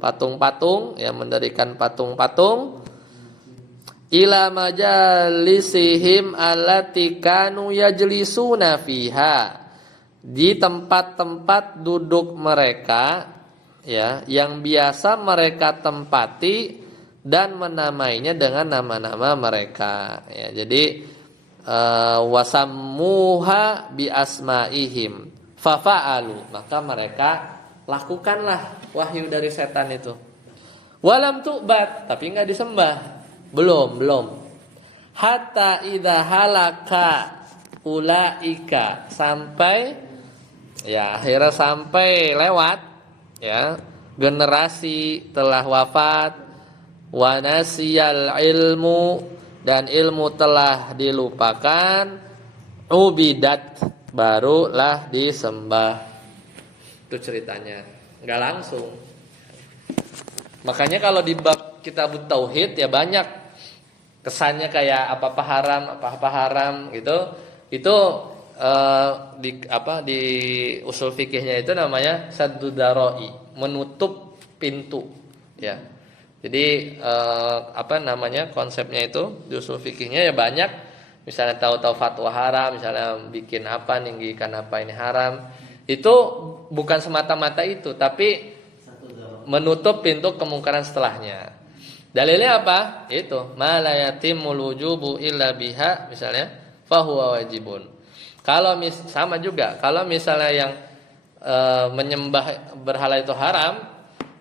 patung-patung, ya mendirikan patung-patung. Ila majalisihim allati kanu yajlisuna fiha, di tempat-tempat duduk mereka ya yang biasa mereka tempati dan menamainya dengan nama-nama mereka ya. Jadi wasammuha bi asmaihim fafa'alu, maka mereka lakukanlah wahyu dari setan itu. Walam tu'bad, tapi enggak disembah. Belum. Hatta idza halaka ulaika, sampai ya akhirnya sampai lewat ya generasi telah wafat, wa nasiyal ilmu, dan ilmu telah dilupakan, ubidat, barulah disembah. Itu ceritanya, enggak langsung. Makanya kalau di bab kitab tauhid ya banyak kesannya kayak apa-apa haram gitu. Itu di usul fikihnya itu namanya saddud darai, menutup pintu ya. Jadi konsepnya itu di usul fikihnya ya banyak. Misalnya tahu-tahu fatwa haram, misalnya bikin apa, ninggikan apa ini haram. Itu bukan semata-mata itu, tapi menutup pintu kemungkaran setelahnya. Dalilnya apa? Itu ma la yatimul wujubu illa biha, misalnya fahuwa wajibun. Kalau sama juga, kalau misalnya yang menyembah berhala itu haram,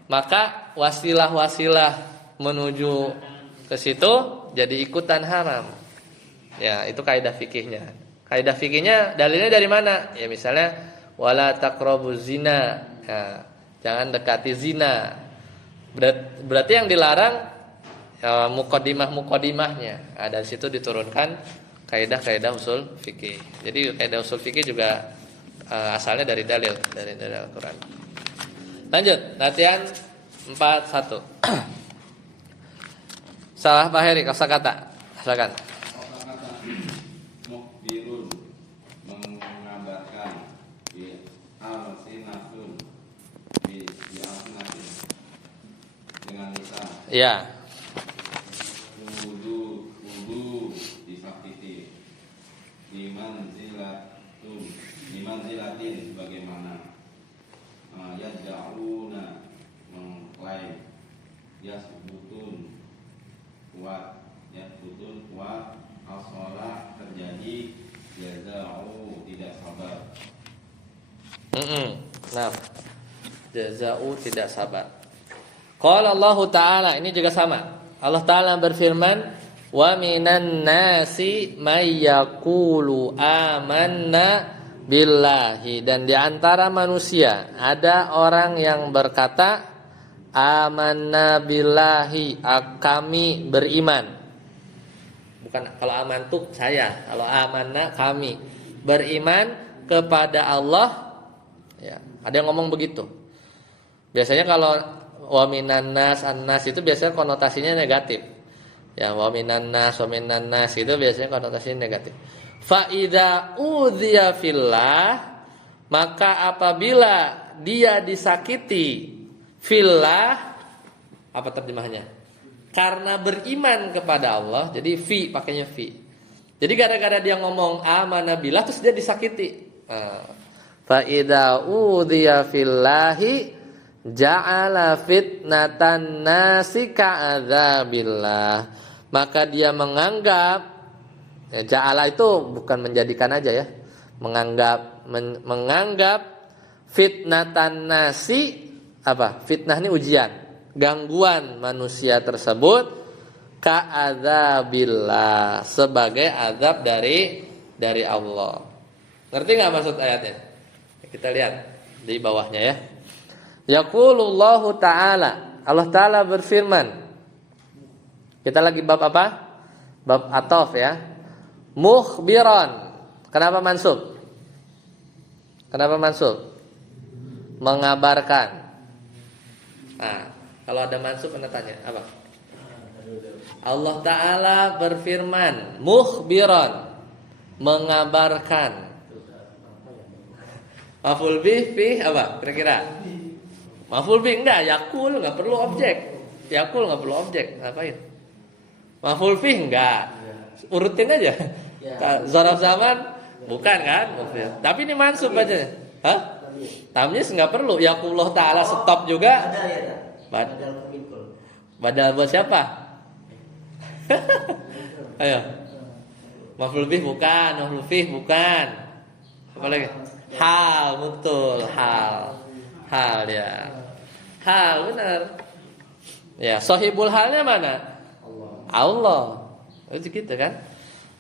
maka wasilah-wasilah menuju ke situ jadi ikutan haram. Ya, itu kaidah fikihnya. Kaidah fikihnya dalilnya dari mana? Ya misalnya wala taqrabuz zina. Ya, jangan dekati zina. Berarti yang dilarang ya, muqaddimahnya. Nah, dari situ diturunkan kaidah-kaidah usul fikih. Jadi kaidah usul fikih juga asalnya dari dalil Al-Qur'an. Lanjut, latihan 4-1. Salah Pak Heri, kosakata. Silakan. Kosakata mukhbirun mengabarkan bi alsinatun bi alsinatin dengan lisan. Ya. Wudu disakiti dimanzilatin sebagaimana yad'una mengklaim yasbutun kuat as-shalah terjadi jaza'u tidak sabar. Nah, jaza'u tidak sabar. Qala Allah Ta'ala, ini juga sama. Allah Ta'ala berfirman, wa minan nasi may yaqulu amanna billahi, dan di antara manusia ada orang yang berkata amanna billahi, kami beriman. Bukan kalau amantu saya, kalau amanna kami beriman kepada Allah. Ya, ada yang ngomong begitu. Biasanya kalau wa minan nas annas itu biasanya konotasinya negatif. Ya, wa minan nas itu biasanya konotasinya negatif. Fa idza udhiya fillah, maka apabila dia disakiti fillah, apa terjemahannya? Karena beriman kepada Allah, jadi fi pakainya fi. Jadi gara-gara dia ngomong amanah billah terus dia disakiti. Fa idza udhiya fillahi ja'ala fitnatan nasi ka'adzabillah, maka dia menganggap, ya, ja'ala itu bukan menjadikan aja ya, menganggap fitnatan nasi, apa? Fitnah ini ujian, gangguan manusia tersebut ka'adzabillah, sebagai azab dari Allah. Ngerti nggak maksud ayatnya? Kita lihat di bawahnya ya. Yaqulullahu ta'ala, Allah Ta'ala berfirman. Kita lagi bab apa? Bab ataf ya. Mukhbiran. Kenapa mansub? Kenapa mansub? Mengabarkan. Nah, kalau ada mansub anda tanya apa? Allah Ta'ala berfirman, mukhbiran, mengabarkan. Maf'ul bih fi apa? Kira-kira? Maf'ul bih enggak, yakul enggak perlu objek. Yakul enggak perlu objek, ngapain? Maf'ul bih enggak. Urutin aja. Zaraf zaman bukan kan? Tapi ini mansub aja. Hah? Tamyiz enggak perlu. Yaqulullah Ta'ala stop juga. Badal buat siapa? Ayo. Maf'ul bih bukan, maf'ul bih bukan. Apa lagi? Hal, betul, hal ya. Hal benar. Ya, sahibul halnya mana? Allah. Itu gitu kan?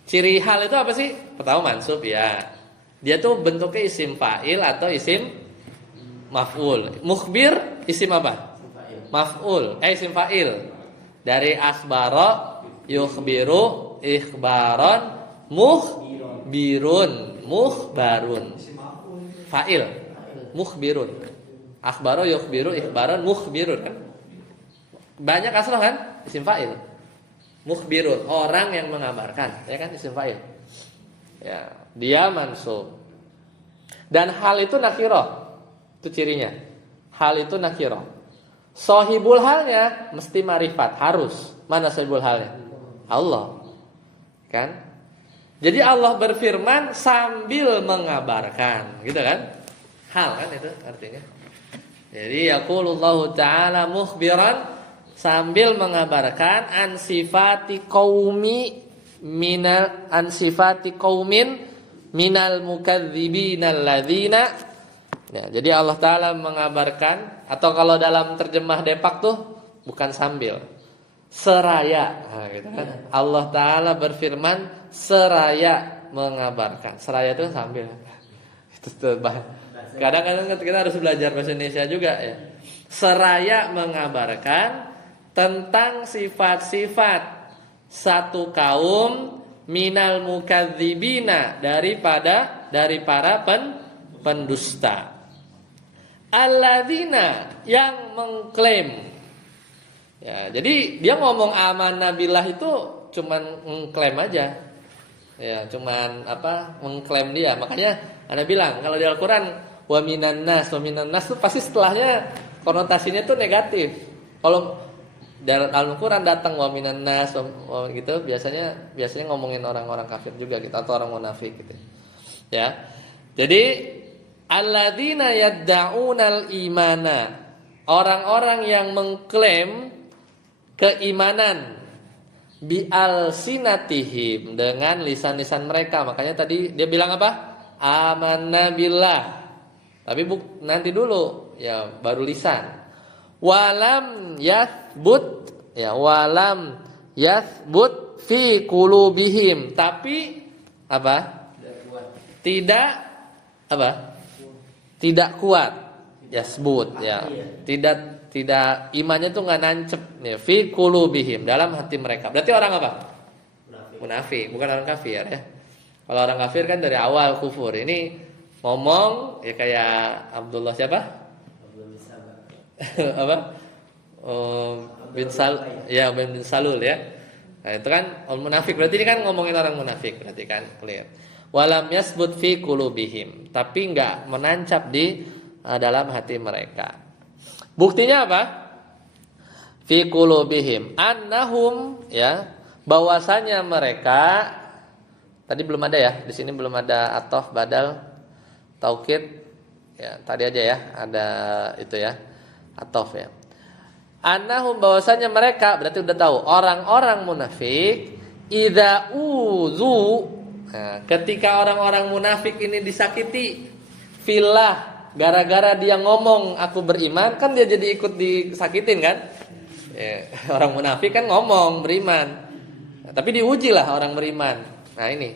Ciri hal itu apa sih? Pertama mansub ya. Dia tuh bentuknya isim fa'il atau isim maf'ul. Mukhbir isim apa? Maf'ul. Isim fa'il. Dari asbara yukhbiru ikhbaron mukhbirun fa'il mukhbirun. Akhbaro yukhbiru ikhbaran mukhbirun kan? Banyak asal kan? Isim fa'il. Mukhbirun, orang yang mengabarkan, ya kan isim fa'il. Ya, dia mansub. Dan hal itu nakirah. Itu cirinya. Hal itu nakirah. Sahibul halnya mesti marifat, harus. Mana sahibul halnya? Allah. Kan? Jadi Allah berfirman sambil mengabarkan, gitu kan? Hal kan itu artinya. Jadi yaqulullahu ta'ala mukhbiran, sambil mengabarkan an sifati qaumin minal mukadzibina alladzina. Ya, jadi Allah Ta'ala mengabarkan, atau kalau dalam terjemah Depak tuh bukan sambil, seraya. Nah, gitu kan? Allah Ta'ala berfirman seraya mengabarkan. Seraya itu sambil. Itu kadang-kadang kita harus belajar bahasa Indonesia juga ya. Seraya mengabarkan tentang sifat-sifat satu kaum minal mukadzibina dari para pendusta. Alladzina yang mengklaim. Ya, jadi dia ngomong amanah billah itu cuman mengklaim aja. Ya, cuman mengklaim dia. Makanya Anda bilang kalau di Al-Qur'an wa minan nas itu pasti setelahnya konotasinya tuh negatif. Kalau dalam Al-Qur'an datang wa minan nas gitu biasanya ngomongin orang-orang kafir juga gitu atau orang munafik gitu. Ya. Jadi alladzina yadda'unal imana, orang-orang yang mengklaim keimanan bi alsinatihim, dengan lisan-lisan mereka. Makanya tadi dia bilang apa? Amanna billah. Tapi nanti dulu ya baru lisan. Walam yathbut fi qulubihim, tapi apa? Tidak kuat. Yasbut ya. Tidak imannya tuh nggak nancep ya, fi qulubihim, dalam hati mereka. Berarti orang apa? Munafik, bukan orang kafir ya. Kalau orang kafir kan dari awal kufur. Ini ngomong ya kayak Abdullah siapa? Apa? Bin Salul ya. Nah, itu kan orang munafik. Berarti ini kan ngomongin orang munafik, berarti kan clear. Walam yasbut fi qulubihim, tapi enggak menancap di dalam hati mereka. Buktinya apa? Fi qulubihim annahum, ya, bahwasanya mereka, tadi belum ada ya, di sini belum ada atof badal taukid. Ya, tadi aja ya, ada itu ya. Atof ya. Annahum, bahwasanya mereka, berarti udah tahu orang-orang munafik idza uzu, nah, ketika orang-orang munafik ini disakiti fillah, gara-gara dia ngomong aku beriman, kan dia jadi ikut disakitin kan ya, orang munafik kan ngomong beriman, nah, tapi diuji lah orang beriman. Nah ini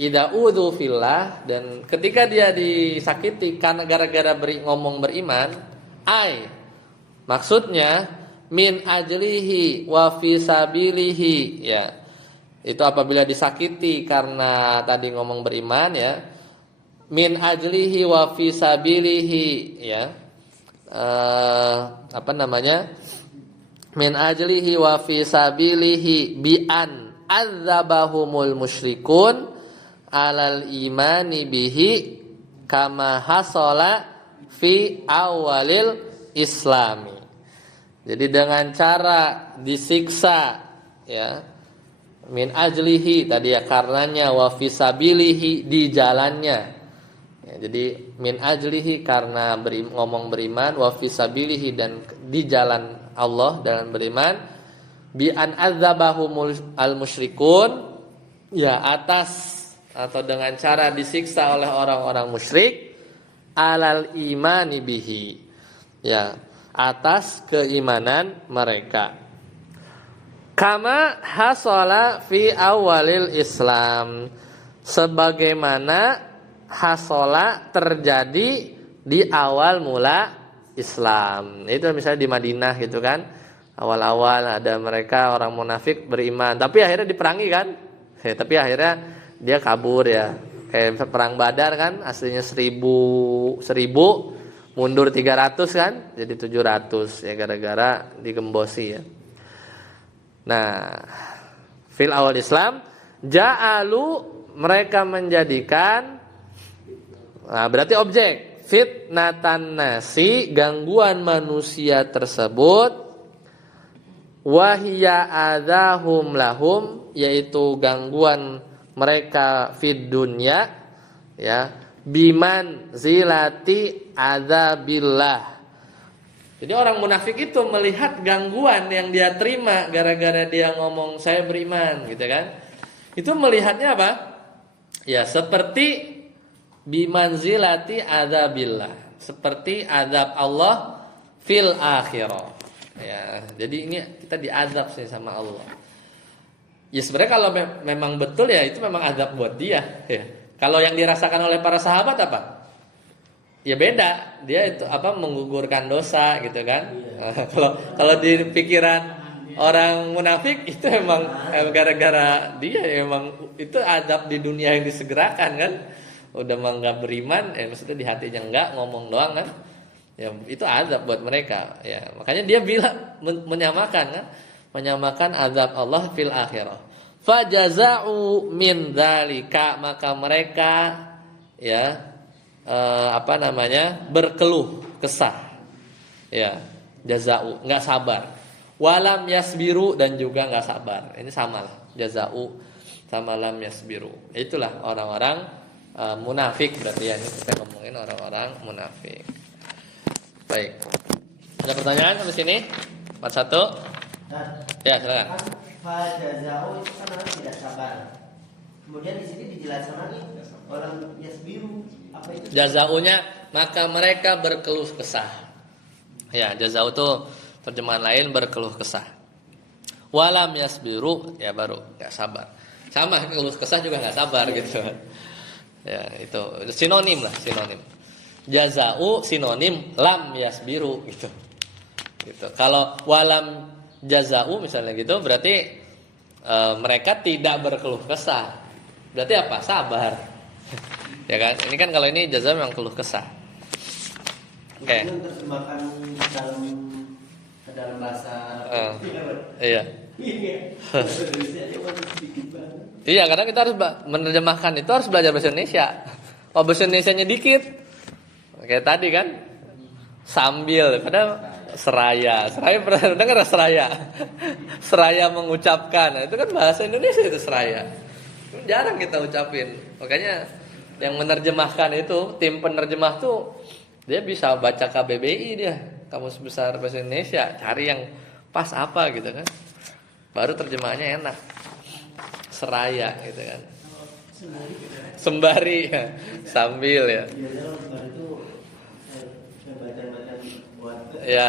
idza uzu fillah, dan ketika dia disakiti karena gara-gara ngomong beriman, maksudnya min ajlihi wa fi sabilihi, ya. Itu apabila disakiti karena tadi ngomong beriman ya. Min ajlihi wa fi sabilihi, ya. Min ajlihi wa fi sabilihi bi an adzabahumul musyrikun alal imani bihi kama hasala fi awalil islami. Jadi dengan cara disiksa ya, min ajlihi tadi ya, karenanya, wa fisabilihi, di jalannya ya, jadi min ajlihi karena ngomong beriman, wa fisabilihi dan di jalan Allah dalam beriman, bi an adzabahumul al musyrikun, ya, atas atau dengan cara disiksa oleh orang-orang musyrik alal imani bihi, ya, atas keimanan mereka. Kama hasala fi awalil Islam, sebagaimana hasala terjadi di awal mula Islam. Itu misalnya di Madinah gitu kan. Awal-awal ada mereka orang munafik beriman, tapi akhirnya diperangi kan. Tapi akhirnya dia kabur ya. Kayak perang Badar kan, aslinya 1000 mundur 300 kan, jadi 700 ya, gara-gara digembosi ya. Nah, fil awal Islam ja'alu, mereka menjadikan, nah berarti objek, fitnatan nasi, gangguan manusia tersebut, wahya adzahum lahum, yaitu gangguan mereka fid dunya ya, biman zilati adzabillah. Jadi orang munafik itu melihat gangguan yang dia terima gara-gara dia ngomong saya beriman gitu kan. Itu melihatnya apa? Ya seperti biman zilati adzabillah, seperti azab Allah fil akhirah. Ya, jadi ini kita diazab sih sama Allah. Ya sebenarnya kalau memang betul ya itu memang azab buat dia. Ya. Kalau yang dirasakan oleh para sahabat apa? Ya beda. Dia itu apa menggugurkan dosa gitu kan. Kalau di pikiran orang munafik itu emang gara-gara dia emang itu azab di dunia yang disegerakan kan. Udah mah nggak beriman, maksudnya di hatinya nggak ngomong doang kan. Ya itu azab buat mereka. Ya makanya dia bilang menyamakan kan. Menyamakan azab Allah fil akhirah. Fajaza'u min dzalika, maka mereka ya berkeluh kesah. Ya, jaza'u, enggak sabar. Walam yasbiru, dan juga enggak sabar. Ini sama lah, jaza'u sama lam yasbiru. Itulah orang-orang munafik berarti ya, ini kita ngomongin orang-orang munafik. Baik. Ada pertanyaan sampai sini? Part 1. Ya, silakan. Fajazau itu kan orang tidak sabar. Kemudian di sini dijelaskan lagi orang yasbiru, apa itu? Jazaunya maka mereka berkeluh kesah. Ya, jazau itu terjemahan lain berkeluh kesah. Walam yasbiru ya baru enggak sabar. Sama keluh kesah juga enggak sabar gitu. Ya, itu sinonim lah, sinonim. Jazau sinonim lam yasbiru gitu. Gitu. Kalau walam jazau misalnya gitu berarti mereka tidak berkeluh kesah. Berarti apa? Sabar. Ya kan? Ini kan kalau ini jazau memang keluh kesah. Oke. Okay. Itu terjemahkan ke dalam bahasa iya. Iya, karena kita harus menerjemahkan itu harus belajar bahasa Indonesia. Kalau bahasa Indonesianya dikit, kayak tadi kan, sambil, padahal seraya pernah dengar seraya? Seraya mengucapkan, nah, itu kan bahasa Indonesia itu seraya. Jarang kita ucapin. Makanya yang menerjemahkan itu tim penerjemah tuh dia bisa baca KBBI dia, Kamus Besar Bahasa Indonesia, cari yang pas apa gitu kan. Baru terjemahannya enak. Seraya gitu kan. Sembari ya. Sambil ya. Ya.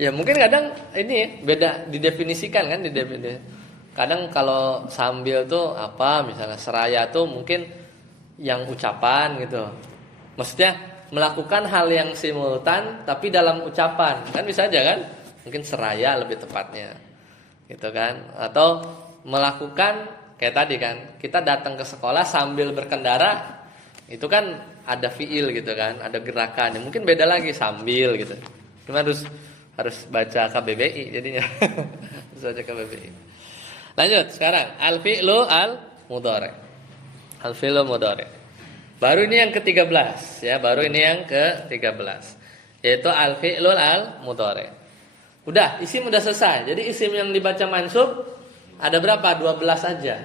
Ya mungkin kadang ini beda didefinisikan kan kadang kalau sambil tuh apa misalnya seraya tuh mungkin yang ucapan gitu. Maksudnya melakukan hal yang simultan tapi dalam ucapan. Kan bisa aja kan? Mungkin seraya lebih tepatnya. Gitu kan? Atau melakukan kayak tadi kan, kita datang ke sekolah sambil berkendara. Itu kan ada fiil gitu kan, ada gerakan. Ya, mungkin beda lagi sambil gitu. Cuma harus baca KBBI jadinya. Harus baca KBBI. Lanjut sekarang al-fi'lu al-mudhari'. Al-fi'lu mudhari'. Baru ini yang ke-13 ya, baru ini yang ke-13. Yaitu al-fi'lu al-mudhari'. Udah, isim udah selesai. Jadi isim yang dibaca mansub ada berapa? 12 aja.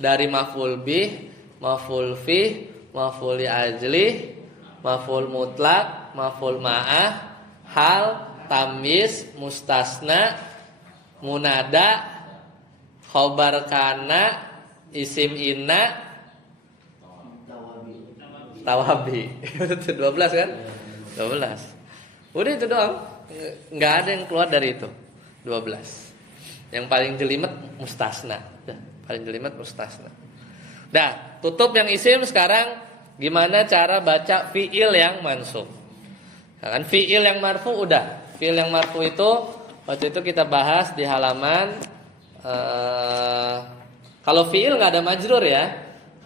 Dari maf'ul bih, maf'ul fih, maf'ul li ajli, maf'ul mutlak, maf'ul ma'ah, hal, tamyiz, mustasna, munada, khobar kana, isim inna, tawabi. 12 kan? 12. Udah itu doang. Enggak ada yang keluar dari itu. 12. Yang paling jelimet mustasna. Paling jelimet mustasna. Dah, tutup yang isim. Sekarang gimana cara baca fiil yang mansub? Nah, kan fiil yang marfu udah. Fiil yang marfu itu waktu itu kita bahas di halaman kalau fiil nggak ada majrur ya.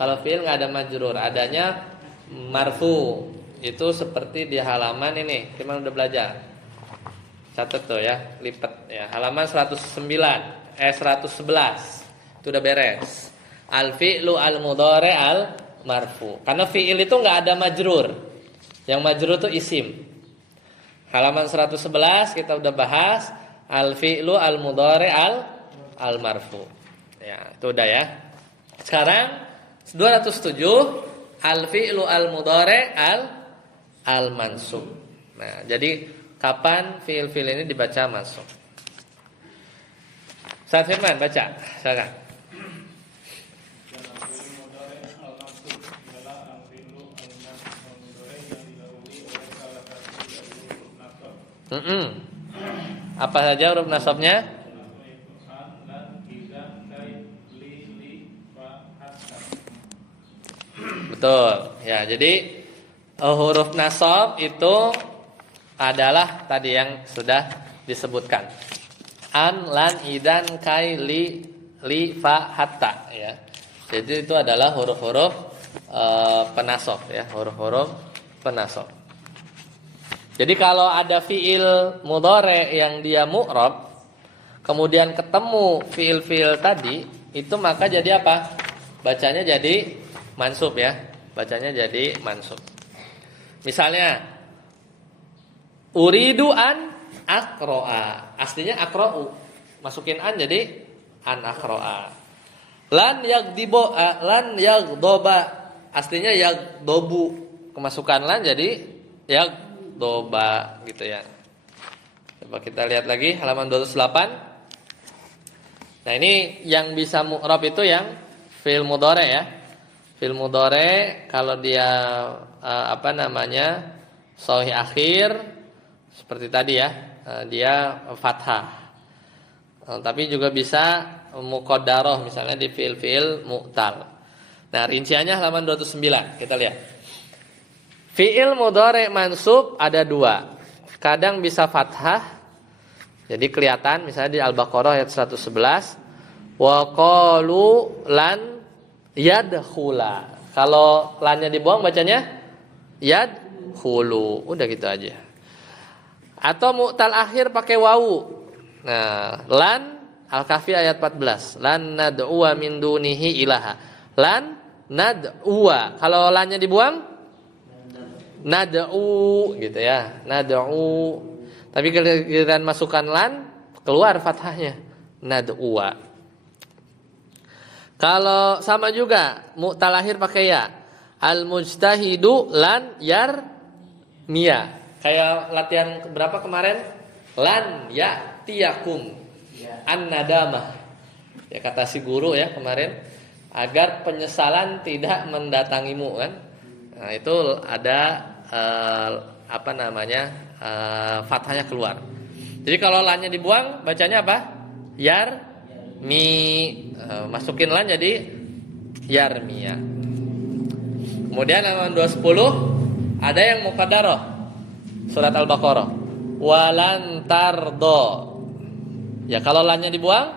Kalau fiil nggak ada majrur, adanya marfu. Itu seperti di halaman ini. Kita udah belajar. Catat tuh ya, lipat ya. Halaman 111. Itu udah beres. Al-fi'lu al-mudhari' al-marfu. Karena fi'il itu enggak ada majrur. Yang majrur itu isim. Halaman 111 kita udah bahas al-fi'lu al-mudhari' al-marfu. Ya, itu udah ya. Sekarang 207 al-fi'lu al-mudhari' al-mansub. Nah, jadi kapan fi'il-fi'il ini dibaca mansub? Ustaz Firman baca, silakan. Apa saja huruf nasabnya? Betul. Ya, jadi huruf nasab itu adalah tadi yang sudah disebutkan. An, lan, idan, kai, li, fa, hatta ya. Jadi itu adalah huruf-huruf penasab ya, huruf-huruf penasab. Jadi kalau ada fiil mudhari yang dia mu'rab, kemudian ketemu fiil-fiil tadi, itu maka jadi apa? Bacanya jadi mansub ya. Bacanya jadi mansub. Misalnya uridu an aqra'a. Aslinya aqra'u. Masukin an jadi an aqra'a. Lan yaghdoba. Aslinya yaghdobu. Kemasukan lan jadi yaghdoba gitu ya. Coba kita lihat lagi halaman 208. Nah, ini yang bisa mu'rab itu yang fi'il mudhari ya. Fi'il mudhari kalau dia shahih akhir seperti tadi ya, dia fathah. Tapi juga bisa muqaddarah misalnya di fi'il mu'tal. Nah, rinciannya halaman 209. Kita lihat. Fi'il mudhari mansub ada dua. Kadang bisa fathah. Jadi kelihatan misalnya di Al-Baqarah ayat 111, wa qalu lan yadkhula. Kalau lannya dibuang bacanya yadkhulu. Udah gitu aja. Atau mu'tal akhir pakai wawu. Nah, lan Al-Kahfi ayat 14. Lan nad'uwa min dunihi ilaha. Lan nad'uwa. Kalau lannya dibuang nad'u gitu ya. Nad'u. Tapi giliran masukkan lan keluar fathahnya. Nad'uwa. Kalau sama juga mu'tal akhir pakai ya. Al-mujtahidu lan yarmiya. Kayak latihan berapa kemarin? Lan ya'tiyakum an-nadamah. Ya kata si guru ya kemarin, agar penyesalan tidak mendatangimu kan. Nah, itu ada fathahnya keluar. Jadi kalau lannya dibuang bacanya apa? Yarmi. Masukin lan jadi yarmiya. Kemudian halaman 210 ada yang muqaddarah. Surat Al-Baqarah. Walan tardo. Ya kalau lannya dibuang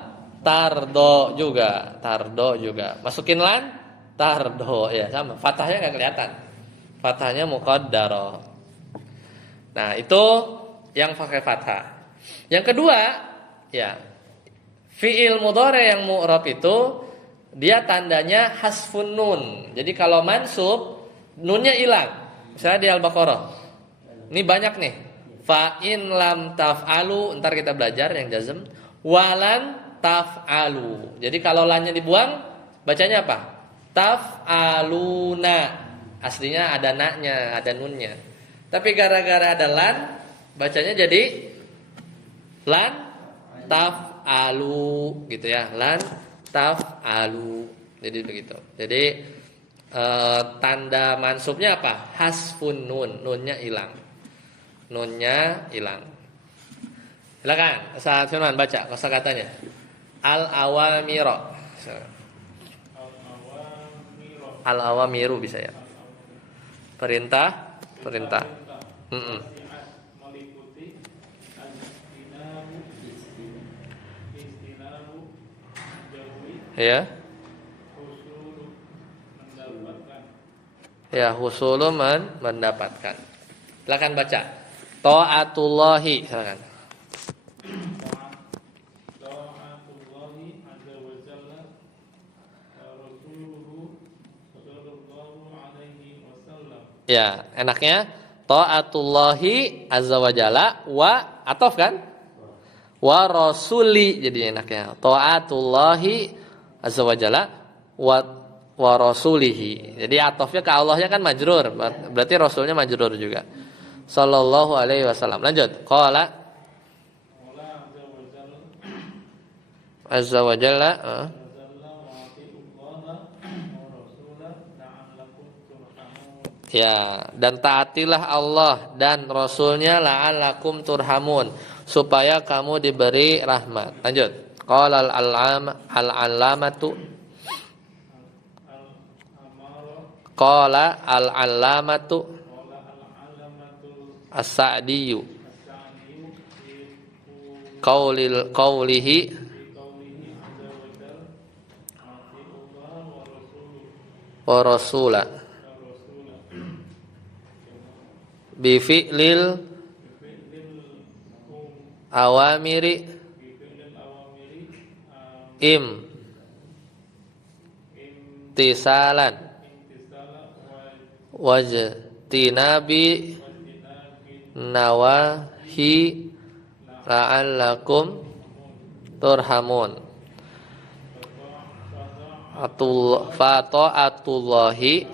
tardo juga. Masukin lan tardo ya sama. Fathahnya enggak kelihatan. Fathahnya muqaddarah. Nah, itu yang pakai fathah. Yang kedua, ya. Fi'il mudhari yang mu'rab itu dia tandanya hasfun nun. Jadi kalau mansub nunnya hilang. Misalnya di Al-Baqarah. Ini banyak nih. Fa in lam taf'alu, ntar kita belajar yang jazm. Walan taf'alu. Jadi kalau lannya dibuang bacanya apa? Taf'aluna. Aslinya ada na-nya, ada nunnya. Tapi gara-gara ada lan, bacanya jadi lan taf'alu gitu ya. Lan taf'alu. Jadi begitu. Jadi tanda mansubnya apa? Hasfun nun, nunnya hilang. Silakan, Ustaz Firman baca kosakatanya. Al-awamiro. Al-awamiru bisa ya. Perintah. Meliputi istinabu jauhi Ya. husulu mendapatkan Ya, husulu mendapatkan. Silakan baca. Ta'atullahi, silakan. ta'atullahi azza wa jalla rasuluhu sallallahu alaihi wasallam. Ya, enaknya ta'atullahi azza wa jalla wa atof kan? Wa rasuli jadinya enaknya. Ta'atullahi azza wa jalla wa rasulihi. Jadi atofnya ke Allahnya kan majrur, berarti rasulnya majrur juga. Sallallahu alaihi wasallam. Lanjut. Qala azza wa jalla ya, dan taatilah Allah dan Rasulnya la'allakum turhamun, supaya kamu diberi rahmat. Lanjut. Qala al-allamatu Qala al-allamatu Qala al-alamatul as-Sa'diyu as-sa'diyu qaulihi fi qawlihi azza wa jalla atiullah wa rasuluhu wa rasula wa rasulah bi fi'lil fi'lil awamiri awamiri imtisalan imtisala wajtinabi wajtinabi nawahi la'allakum turhamun. Fata'atullahi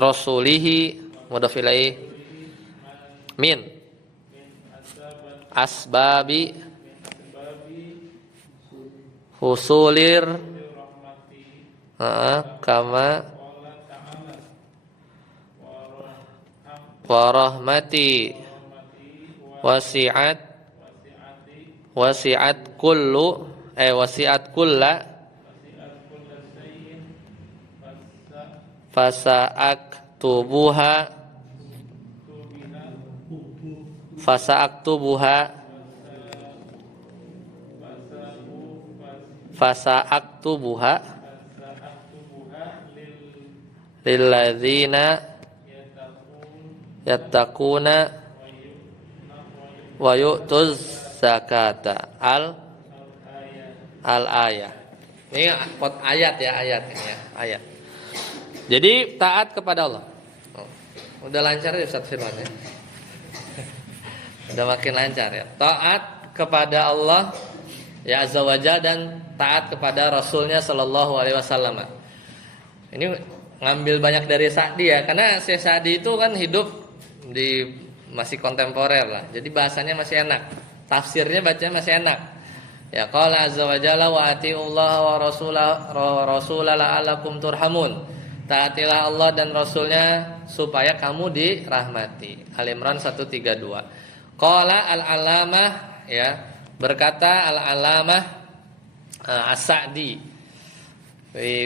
rasulihi mudhaf ilaih min asbabi husulir kama warahmati wasi'at kullu wasi'at kulla fasa'aktubuha lilladzina yattaquna wa yu'tuz zakata al ayat. Ini ayat ya, ayat ini ya, ayat. Jadi taat kepada Allah. Udah lancar ya Ustaz Firman ya. Udah makin lancar ya. Taat kepada Allah ya azza wajalla dan taat kepada Rasulnya sallallahu alaihi wasallam. Ini ngambil banyak dari Sa'di ya, karena Syekh Sa'di itu kan hidup di masih kontemporer lah. Jadi bahasanya masih enak. Tafsirnya bacanya masih enak. Ya qala azza wa jalla wa atiullaha wa rasulahu la'allakum turhamun. Taatilah Allah dan Rasulnya supaya kamu dirahmati. Al-Imran 132. Qala al-alamah ya, berkata al-alamah as-Sa'di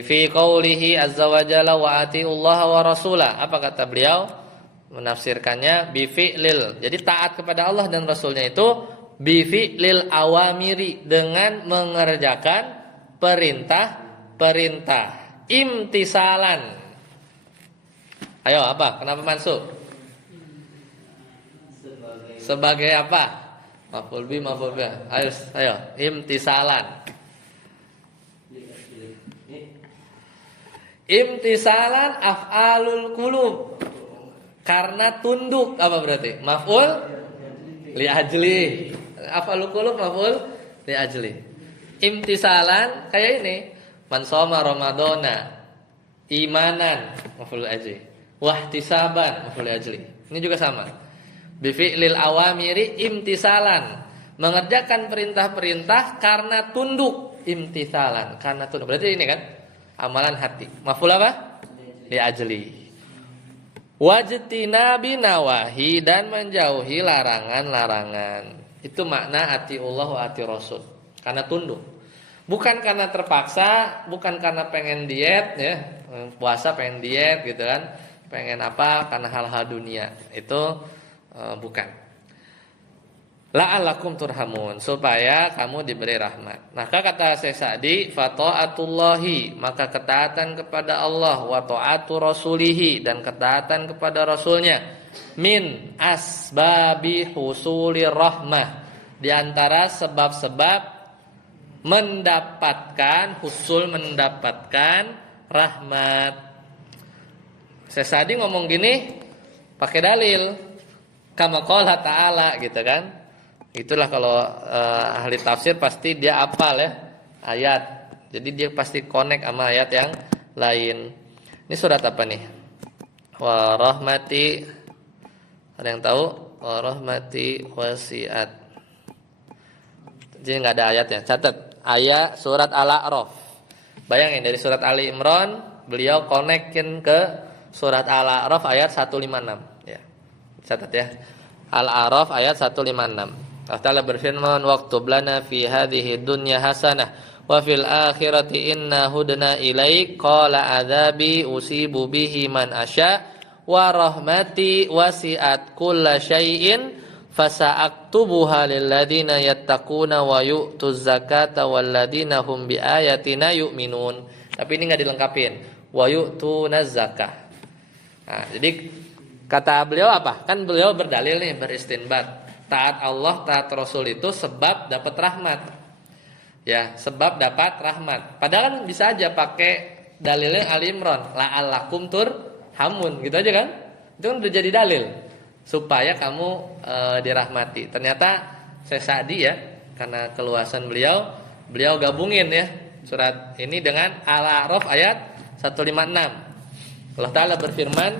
fi qaulihi azza wa jalla wa atiullaha wa rasulah. Apa kata beliau? Menafsirkannya bi fi'lil. Jadi taat kepada Allah dan Rasulnya itu bi fi'lil awamiri, dengan mengerjakan perintah-perintah. Imtisalan. Ayo apa? Kenapa masuk? Sebagai apa? Maf'ul bi. Ayo. Imtisalan. Imtisalan af'alul qulub. Karena tunduk apa berarti? Maf'ul li ajli. Af'alul qulub maf'ul li ajli. Imtisalan kayak ini. Man shoma ramadhana imanan maf'ul ajli. Wahtisaban maf'ul ajli. Ini juga sama. Bi fi'lil awamiri imtisalan. Mengerjakan perintah-perintah karena tunduk. Imtisalan karena tunduk. Berarti ini kan amalan hati. Maf'ul apa? Li ajli. Wajtinabi nawahi, dan menjauhi larangan-larangan. Itu makna atiullah wa ati rasul. Karena tunduk. Bukan karena terpaksa, bukan karena pengen diet ya, puasa pengen diet gitu kan, pengen apa karena hal-hal dunia. Itu bukan. La'allakum turhamun, supaya kamu diberi rahmat. Maka kata Syekh Sa'di, fa ta'atullahi, maka ketaatan kepada Allah, wa ta'atu rasulihi, dan ketaatan kepada Rasulnya, min asbabi husulir rahmah, di antara sebab-sebab mendapatkan rahmat. Syekh Sa'di ngomong gini pakai dalil, kama qala ta'ala gitu kan. Itulah kalau ahli tafsir pasti dia hafal ya ayat. Jadi dia pasti connect sama ayat yang lain. Ini surat apa nih? Wa rahmati. Ada yang tahu? Wa rahmati wasi'at. Jadi enggak ada ayatnya. Catat. Ayat surat Al-A'raf. Bayangin dari surat Ali Imran beliau connectin ke surat Al-A'raf ayat 156 ya. Catat ya. Al-A'raf ayat 156. Allah Ta'ala berfirman, "Waktub lana fi hadhihi dunya hasanah wa fil akhirati inna hudna ilaik qala adzabi usibu bihi man asya wa rahmati wasi'at kulla syai'in fasa'aktubuha lil ladzina yattaquna wa yu'tuz zakata wal ladzina hum bi ayatina yu'minun." Tapi ini enggak dilengkapin. Wa yu'tunaz zakah. Nah, jadi kata beliau apa? Kan beliau berdalil nih, beristinbat. Taat Allah, taat Rasul itu sebab dapat rahmat. Ya, sebab dapat rahmat. Padahal kan bisa aja pakai dalilnya Ali Imran, la'allakum turhamun, gitu aja kan? Itu kan udah jadi dalil supaya kamu dirahmati. Ternyata Syekh Sa'di ya, karena keluasan beliau gabungin ya surat ini dengan Al-A'raf ayat 156. Allah Ta'ala berfirman,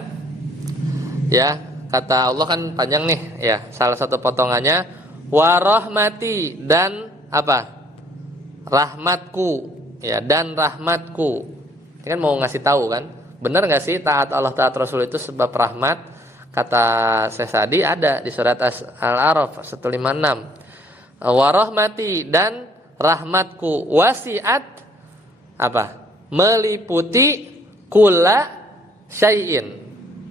ya, kata Allah kan panjang nih, ya, salah satu potongannya warahmati dan apa? Rahmatku, ya, dan rahmatku. Ini kan mau ngasih tahu kan, benar nggak sih taat Allah taat Rasul itu sebab rahmat? Kata Syekh Sa'di ada di surat Al-A'raf 156. Warahmati dan rahmatku wasiat apa? Meliputi kulla syai'in.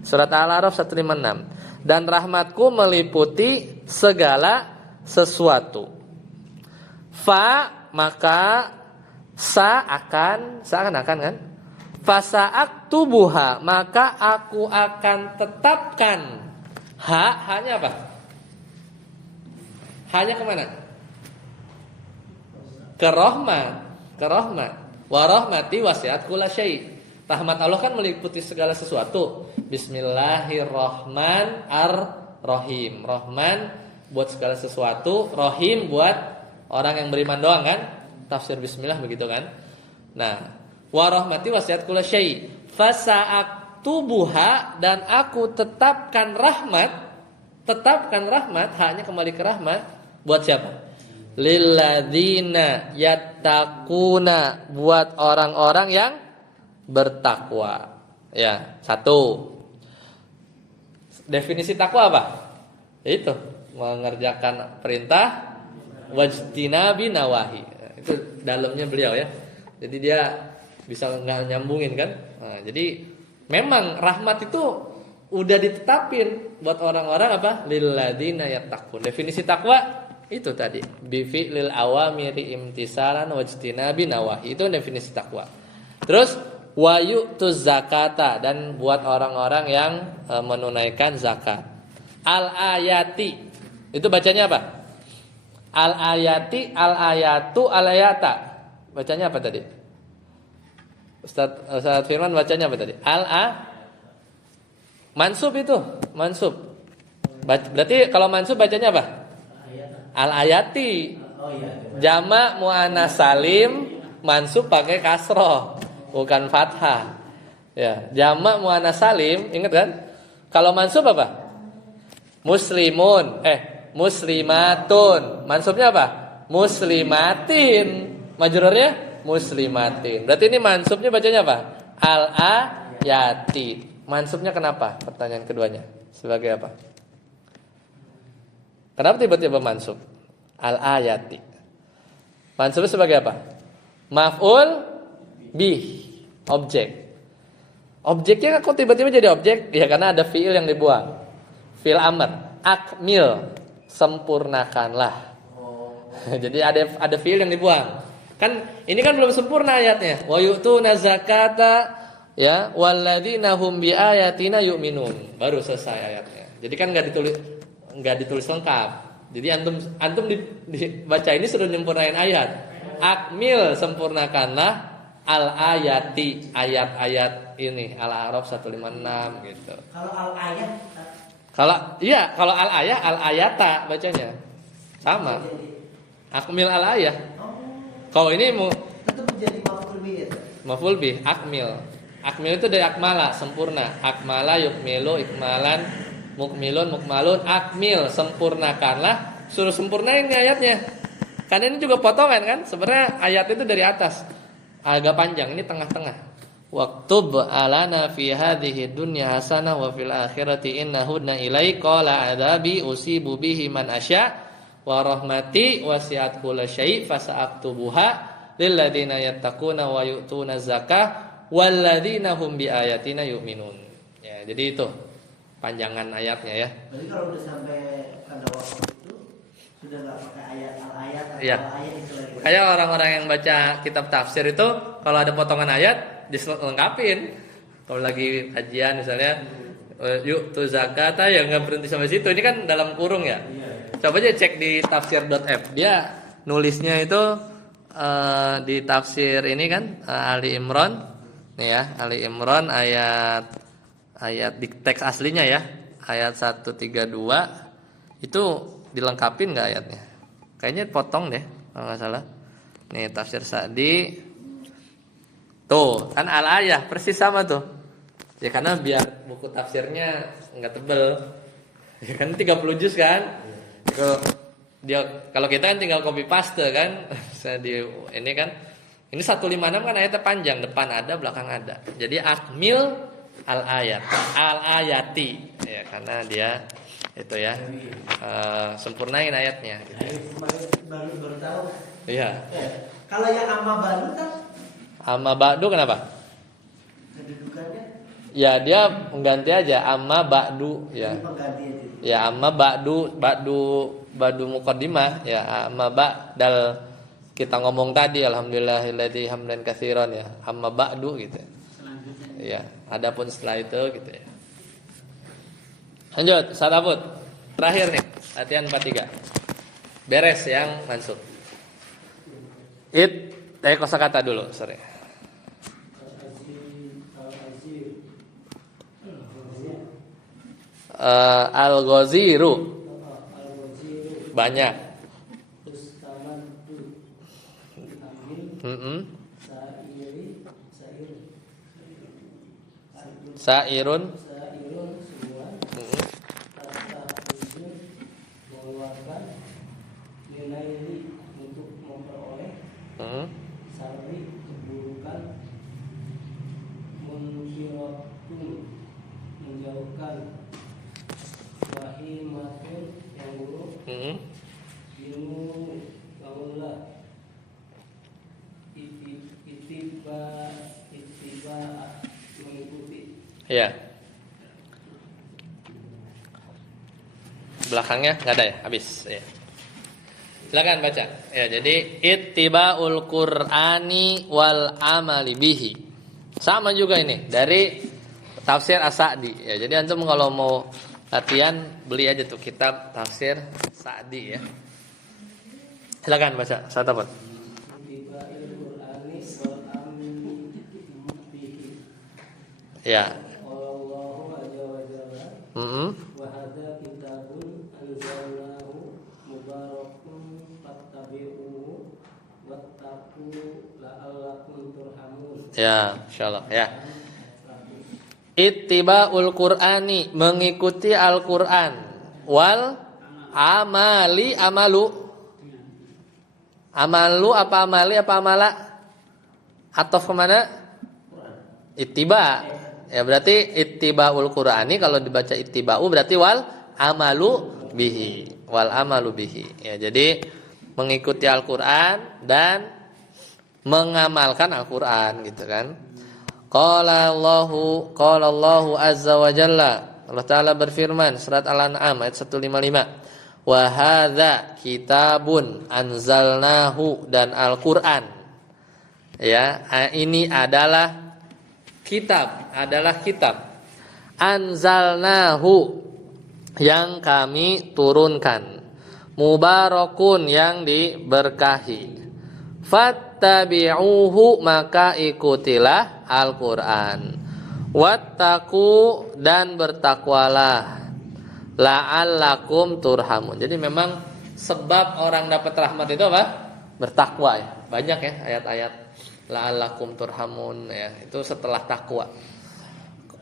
Surat Al-A'raf 156. Dan rahmatku meliputi segala sesuatu. Fa maka akan kan? Fasa'aktubuha maka aku akan tetapkan. Hanya apa? Hanya kemana? Ke rahmat. Wa rahmati wasi'at kulla syai'. Rahmat Allah kan meliputi segala sesuatu. Bismillahirrahmanirrahim. Rahman buat segala sesuatu, Rahim buat orang yang beriman doang kan? Tafsir bismillah begitu kan? Nah, wa rahmati wasi'at kulla syai'. Fasa'aktubuha dan aku tetapkan rahmat, hanya kembali ke rahmat buat siapa? Lilladzina yattaquna, buat orang-orang yang bertakwa. Ya, satu. Definisi takwa apa? Itu mengerjakan perintah wajtinabi nawahi. Itu dalamnya beliau ya. Jadi dia bisa nggak nyambungin kan? Nah, jadi memang rahmat itu udah ditetapin buat orang-orang apa? Lilladzina yattaqun. Definisi takwa itu tadi bi fi'lil awamiri imtisalan wajtinabi nawahi. Itu definisi takwa. Terus wa yu'tuz zakata dan buat orang-orang yang menunaikan zakat. Al-ayati itu bacanya apa? Al-ayati, al-ayatu, al-ayata. Bacanya apa tadi? Ustaz Firman bacanya apa tadi? Mansub itu, mansub. Berarti kalau mansub bacanya apa? Al-ayati. Jamak muannas salim mansub pakai kasroh, bukan fathah. Ya, jamak muannas salim, ingat kan? Kalau mansub apa? Muslimun, muslimatun. Mansubnya apa? Muslimatin. Majrurnya muslimatin. Berarti ini mansubnya bacanya apa? Al-ayati. Mansubnya kenapa? Pertanyaan keduanya. Sebagai apa? Kenapa tiba-tiba mansub? Al-ayati. Mansubnya sebagai apa? Maf'ul bih, objek. Objeknya kok tiba-tiba jadi objek? Ya karena ada fiil yang dibuang. Fiil amr. Akmil, sempurnakanlah. Jadi ada fiil yang dibuang. Kan ini kan belum sempurna ayatnya. Wa yu'tuna zakata ya walladzina hum biayatina yu'minun. Baru selesai ayatnya. Jadi kan enggak ditulis lengkap. Jadi antum dibaca ini sudah menyempurnakan ayat. Akmil, sempurnakanlah al-ayati, ayat-ayat ini. Al-A'raf 156 gitu. Kalau al-ayat kalau al-ayah al-ayata bacanya. Sama. Akmil al-ayah. Kalau ini itu menjadi maf'ul bih itu. Maf'ul bih, akmil. Akmil itu dari akmala, sempurna. Akmala yukmilu ikmalan, mukmilun mukmalun, akmil, sempurnakanlah. Suruh sempurnain nih ayatnya. Karena ini juga potongan kan? Sebenarnya ayat itu dari atas. Agak panjang, ini tengah-tengah. Waktub alana fi hadhihi dunya hasanah wa fil akhirati innahudna ilai qala adabi usibu bihi man asya wa rahmati wasi'at kulla syai' fasa'aktubuha lil ladzina yattaquna wa yu'tuna zakah wal ladzina hum bi ayatina yu'minun. Ya, jadi itu panjangan ayatnya ya. Berarti kalau udah sampai pada waktu itu sudah nggak pakai ayat al-ayat atau Iya. ayat itu lagi. Kayak orang-orang yang baca kitab tafsir itu kalau ada potongan ayat dilengkapin. Kalau lagi kajian misalnya yuk tu zakata ya nggak berhenti sampai situ. Ini kan dalam kurung ya. Coba aja cek di tafsir.f. Dia nulisnya itu di tafsir ini kan Ali Imran. Nih ya, Ali Imran ayat di teks aslinya ya. Ayat 132 itu dilengkapin nggak ayatnya? Kayaknya potong deh kalau nggak salah. Nih tafsir Sa'di. Tuh, kan al-ayah persis sama tuh. Ya karena biar buku tafsirnya enggak tebel. Ya kan 30 juz kan? Kalau kita kan tinggal copy paste kan. Ini kan ini 156 kan ayatnya panjang, depan ada, belakang ada. Jadi akmil al-ayat, al-ayati. Ya karena dia itu ya sempurnain ayatnya gitu. Baru tahu. Iya. Kalau yang amma baru kan Amma ba'du kenapa? kedudukannya Ya dia mengganti aja amma ba'du ya. ini pengganti itu. Ya amma ba'du muqaddimah ya amma ba'dal kita ngomong tadi alhamdulillahilladzi hamdan katsiran ya amma ba'du gitu. Selanjutnya. Ya, adapun setelah itu gitu ya. Lanjut, Sadabut. Terakhir nih, latihan 43. Beres yang mansub. Kosakata dulu, sorry. Al-Ghaziru banyak. Sairun semua mengeluarkan nilai untuk memperoleh sari keburukan munkiratun menjauhkan wahimatun yang buruk binu bangunlah itiba mengikuti. Ya. Belakangnya nggak ada ya, habis. Ya. Silakan baca. Ya, jadi ittiba'ul Qur'ani wal amali bihi. Sama juga ini dari tafsir As-Sa'di. Ya, jadi antum kalau mau latihan beli aja tuh kitab tafsir Sa'di ya. Silakan baca. Satu apa? Ittiba'il Qur'ani wal amali bihi. Ya. Allahu azza wa jalla wa hadza kitabun anzalnahu mubarakun fattabi'uhu wattaqu la'allakum turhamun. Ya, insyaallah ya. Ittiba'ul Qur'ani mengikuti Al-Qur'an wal amali amalu apa amali apa amala ataf kemana? Ittiba. Ya berarti ittiba'ul Qur'ani kalau dibaca ittiba'u berarti wal amalu bihi. Wal amalu bihi. Ya jadi mengikuti Al-Qur'an dan mengamalkan Al-Qur'an gitu kan. Qala Allahu azza wa jalla. Allah Ta'ala berfirman surat Al-An'am ayat 155. Wa hadza kitabun anzalnahu dan Al-Qur'an. Ya, ini adalah kitab anzalnahu yang kami turunkan, mubarakun yang diberkahi, fattabi'uhu maka ikutilah Al-Qur'an, wattaqu dan bertakwalah, la'allakum turhamun. Jadi memang sebab orang dapat rahmat itu apa? Bertakwa ya. Banyak ya ayat-ayat la'allakum turhamun ya, itu setelah takwa.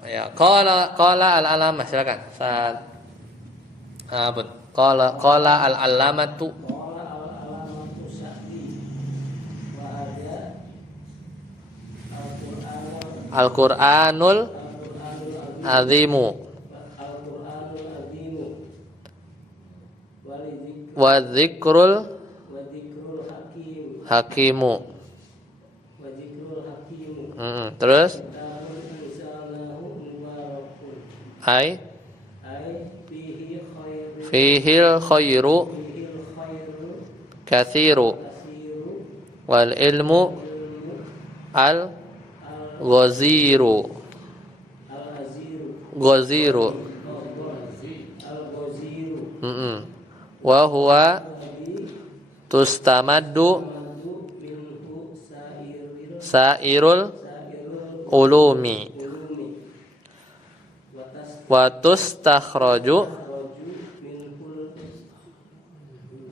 Ya, qala al-alamah silakan. Qala al-alamatu Qala al-alamatu Sa'di wa hadza Al-Qur'anul azimu Al-Qur'anul azimu wa dzikrul wa dzikrul hakim hakimu. wa dzikrul hakim Terus kitabun anzalnahu mubarakun ai ay fihil khairu fihil khairu katsiru kasiru wal ilmu ilmu al ghaziru al-aziru ghaziru. al-ghaziru Wa huwa alladhi tustamaddu mandu minhu sairul sairul ulumi ulumi wa tustakhraju raju minhul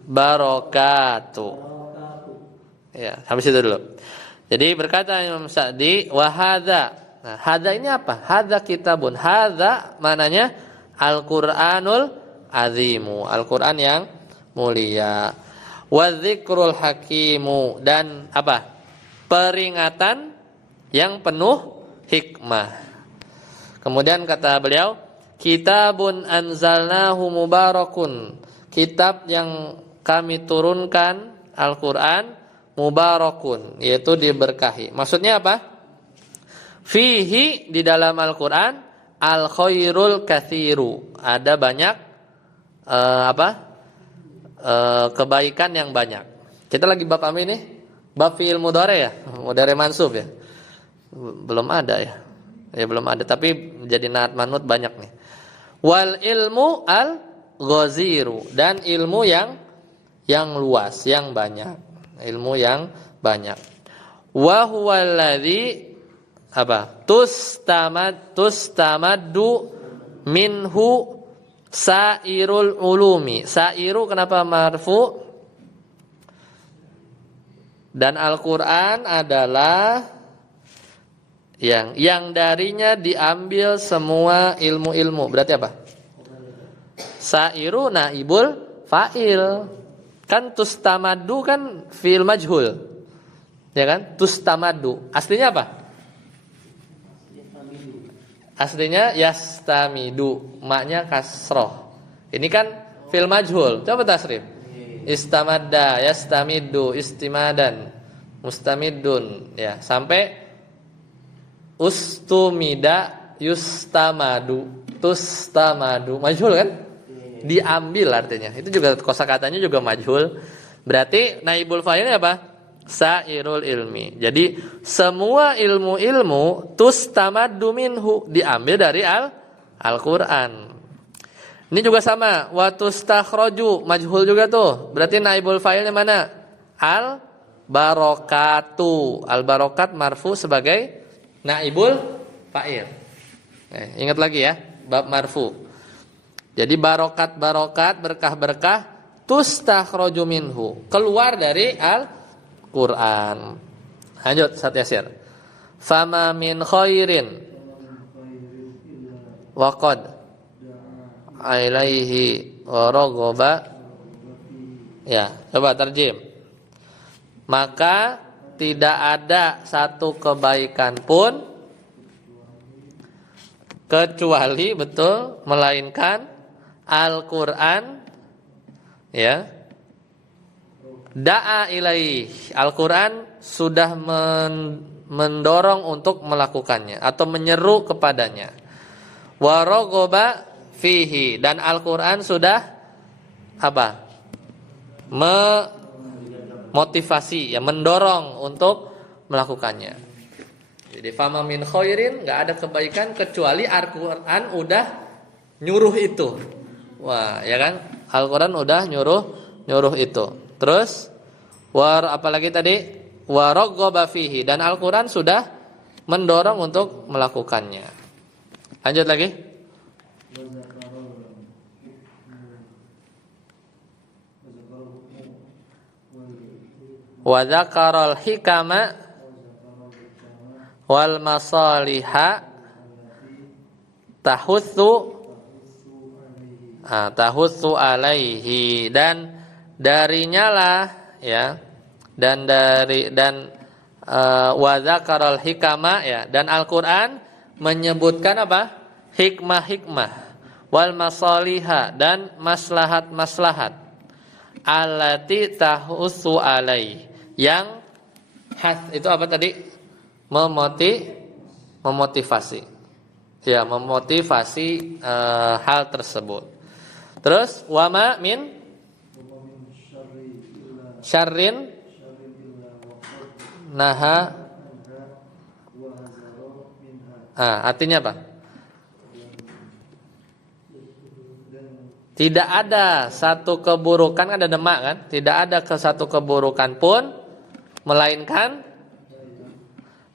barakatu. barakatuh Ya, sampai situ dulu. Jadi berkata Imam Sa'di wa hadza. Nah, hadza ini apa? Hadza kitabun. Hadza maknanya Al-Qur'anul azimu, Al-Qur'an yang mulia. Wa dzikrul hakimu, dan apa? Peringatan yang penuh hikmah. Kemudian kata beliau, kitabun anzalnahu mubarakun. Kitab yang kami turunkan, Al-Qur'an, mubarakun, yaitu diberkahi. Maksudnya apa? Fihi, di dalam Al-Qur'an, al khairul katsiru, ada banyak kebaikan yang banyak. Kita lagi bab apa ini? Bab fi'il mudhari ya? Mudhari mansub ya? Belum ada ya? Ya belum ada, tapi jadi naat manut banyak nih. Wal ilmu al ghaziru, dan ilmu yang luas, yang banyak. Ilmu yang banyak. Wa huwal ladzi tustamaddu minhu sairul ulumi. Sairu kenapa marfu? Dan Al-Qur'an adalah yang darinya diambil semua ilmu-ilmu. Berarti apa? Sairu naibul fa'il. Kan tustamaddu kan fi'il majhul. Ya kan? Tustamaddu. Aslinya apa? Aslinya yastamidu, maknya kasroh. Ini kan fi'il majhul. Coba tasrif. Istamadda, yastamidu, istimadan, mustamidun, ya, sampai ustumida, yustamadu, tustamadu. Majhul kan? Diambil artinya. Itu juga kosakatanya juga majhul. Berarti naibul fa'ilnya apa? Sairul ilmi. Jadi semua ilmu-ilmu tustamaddu minhu, diambil dari Al-Qur'an. Ini juga sama, wa tustakhraju, majhul juga tuh. Berarti naibul fa'ilnya mana? Al-barakatu. Al-barakat marfu sebagai naibul fa'il. Ingat lagi ya, bab marfu. Jadi barokat-barokat, berkah-berkah, tustakhraju minhu, keluar dari Al-Qur'an. Lanjut, Ustaz Yasir. Fama min khairin wa qad ilaihi wa raghaba. Ya, coba terjem. Maka tidak ada satu kebaikan pun kecuali, betul, melainkan Al-Qur'an, ya, da'a ilaih. Al-Qur'an sudah mendorong untuk melakukannya atau menyeru kepadanya. Wa raghaba fihi, dan Al-Qur'an sudah apa? Memotivasi, ya, mendorong untuk melakukannya. Jadi fama min khairin, enggak ada kebaikan kecuali Al-Qur'an udah nyuruh itu. Wah, ya kan? Al-Qur'an udah nyuruh itu. Terus apalagi tadi? Wa raghaba fihi, dan Al-Qur'an sudah mendorong untuk melakukannya. Lanjut lagi. Wa dzakaral hikama wal masaliha tahutsu alaihi, dan darinya lah, ya, dan wa dzakaral hikama, ya, dan Al-Qur'an menyebutkan apa? Hikmah-hikmah, wal masaliha, dan maslahat-maslahat, allati tahussu alai. Yang itu apa tadi? Memotivasi. Ya, memotivasi hal tersebut. Terus wama min syarrin naha. Artinya apa? Tidak ada satu keburukan, ada demak kan? Tidak ada satu keburukan pun melainkan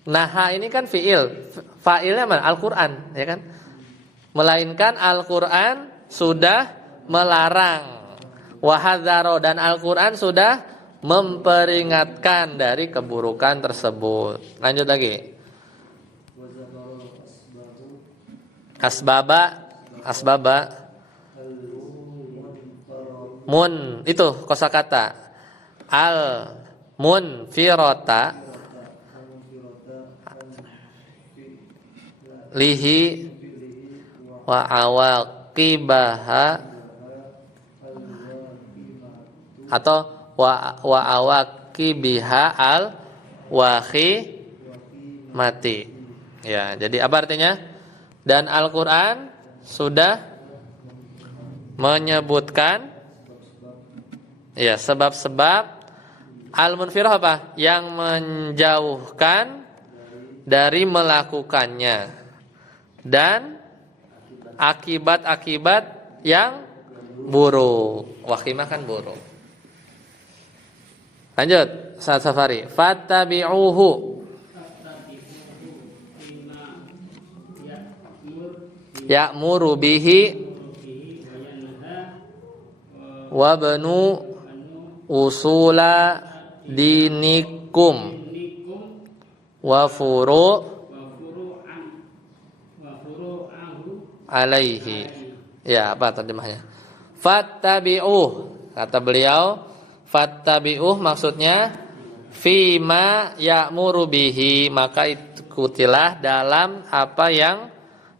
naha ini kan fiil. Fa'ilnya mana? Al-Qur'an, ya kan? Melainkan Al-Qur'an sudah melarang. Wahadzaro, dan Al-Qur'an sudah memperingatkan dari keburukan tersebut. Lanjut lagi. Asbaba mun, itu kosakata al munfirata lihi wa awaqibaha, atau wa awaqibiha al wahi mati. Ya, jadi apa artinya? Dan Al-Qur'an sudah menyebutkan ya sebab-sebab al-munfirah apa? Yang menjauhkan dari melakukannya, dan akibat-akibat yang buruk. Wakimah kan buruk. Lanjut, Ustaz Safari. Fattabi'uhu. Ya'muru bihi wa banu usula dinikum wa furu alaihi. Ya, apa terjemahnya? Fattabi'uh, kata beliau, fattabi'uh maksudnya fima ya'muru bihi, maka ikutilah dalam apa yang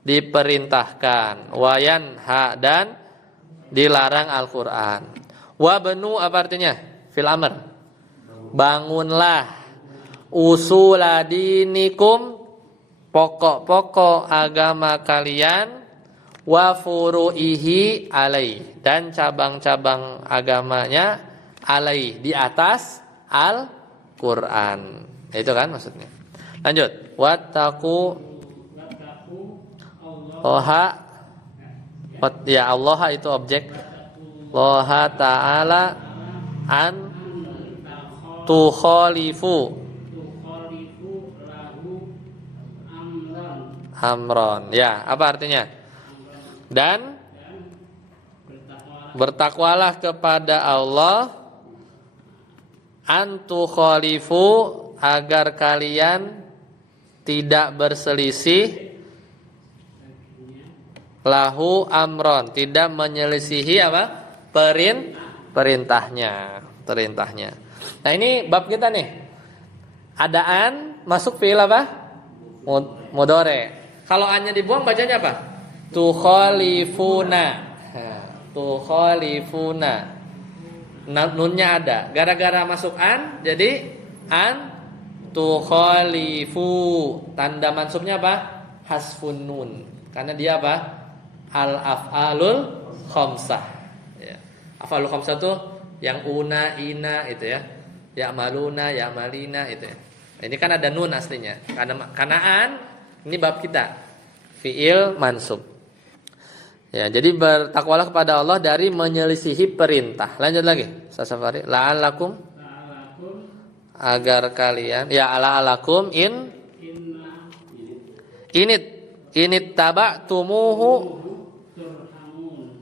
diperintahkan, wayanha, dan dilarang Al-Qur'an. Wa banu apa artinya? Fil amr. Bangunlah usuladinikum, pokok-pokok agama kalian, wa furu'ihi alai, dan cabang-cabang agamanya alai, di atas Al-Qur'an. Itu kan maksudnya. Lanjut. Wattaqu Allah, ya Allah itu objek. Allah Ta'ala an tukhalifu amron. Ya, apa artinya? Dan bertakwalah kepada Allah an tukhalifu, agar kalian tidak berselisih lahu amron, tidak menyelisihi apa? Perintahnya. Nah, ini bab kita nih. Adaan masuk fi'il apa? Mudhari. Kalau an-nya dibuang bacanya apa? Tukhalifuna. Tukhalifuna. Nunnya ada. Gara-gara masuk an, jadi an tukhalifu. Tanda mansubnya apa? Hasfun nun. Karena dia apa? Al-af'alul khamsah. Ya. Af'alul khamsah tuh yang una, ina itu ya. Ya'maluna, ya'malina itu ya. Ini kan ada nun aslinya. Karena an, ini bab kita. Fi'il mansub. Ya, jadi bertakwalah kepada Allah dari menyelisihi perintah. Lanjut lagi. Sasafari. La'alakum, agar kalian, ya la'alakum init taba'tumuhu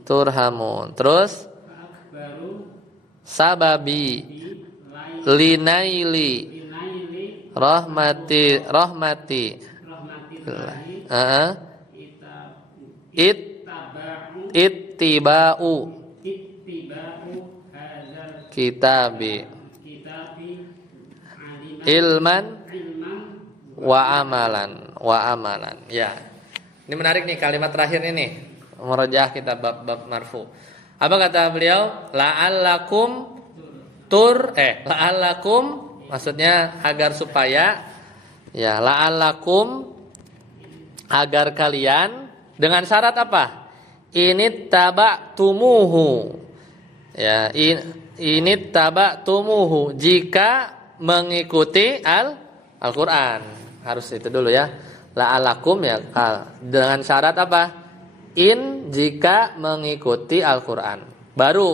turhamun. Terus sababi linaili rahmati ittiba'u kitabi ilman wa amalan. Ya. Ini menarik nih kalimat terakhir ini. Murajaah kita bab marfu. Apa kata beliau? La'allakum la'allakum maksudnya agar supaya ya la'allakum agar kalian dengan syarat apa? Ini taba'tumuhu. Ya, ini taba'tumuhu jika mengikuti Al-Qur'an. Harus itu dulu ya. La'allakum ya dengan syarat apa? Jika mengikuti Al-Qur'an. Baru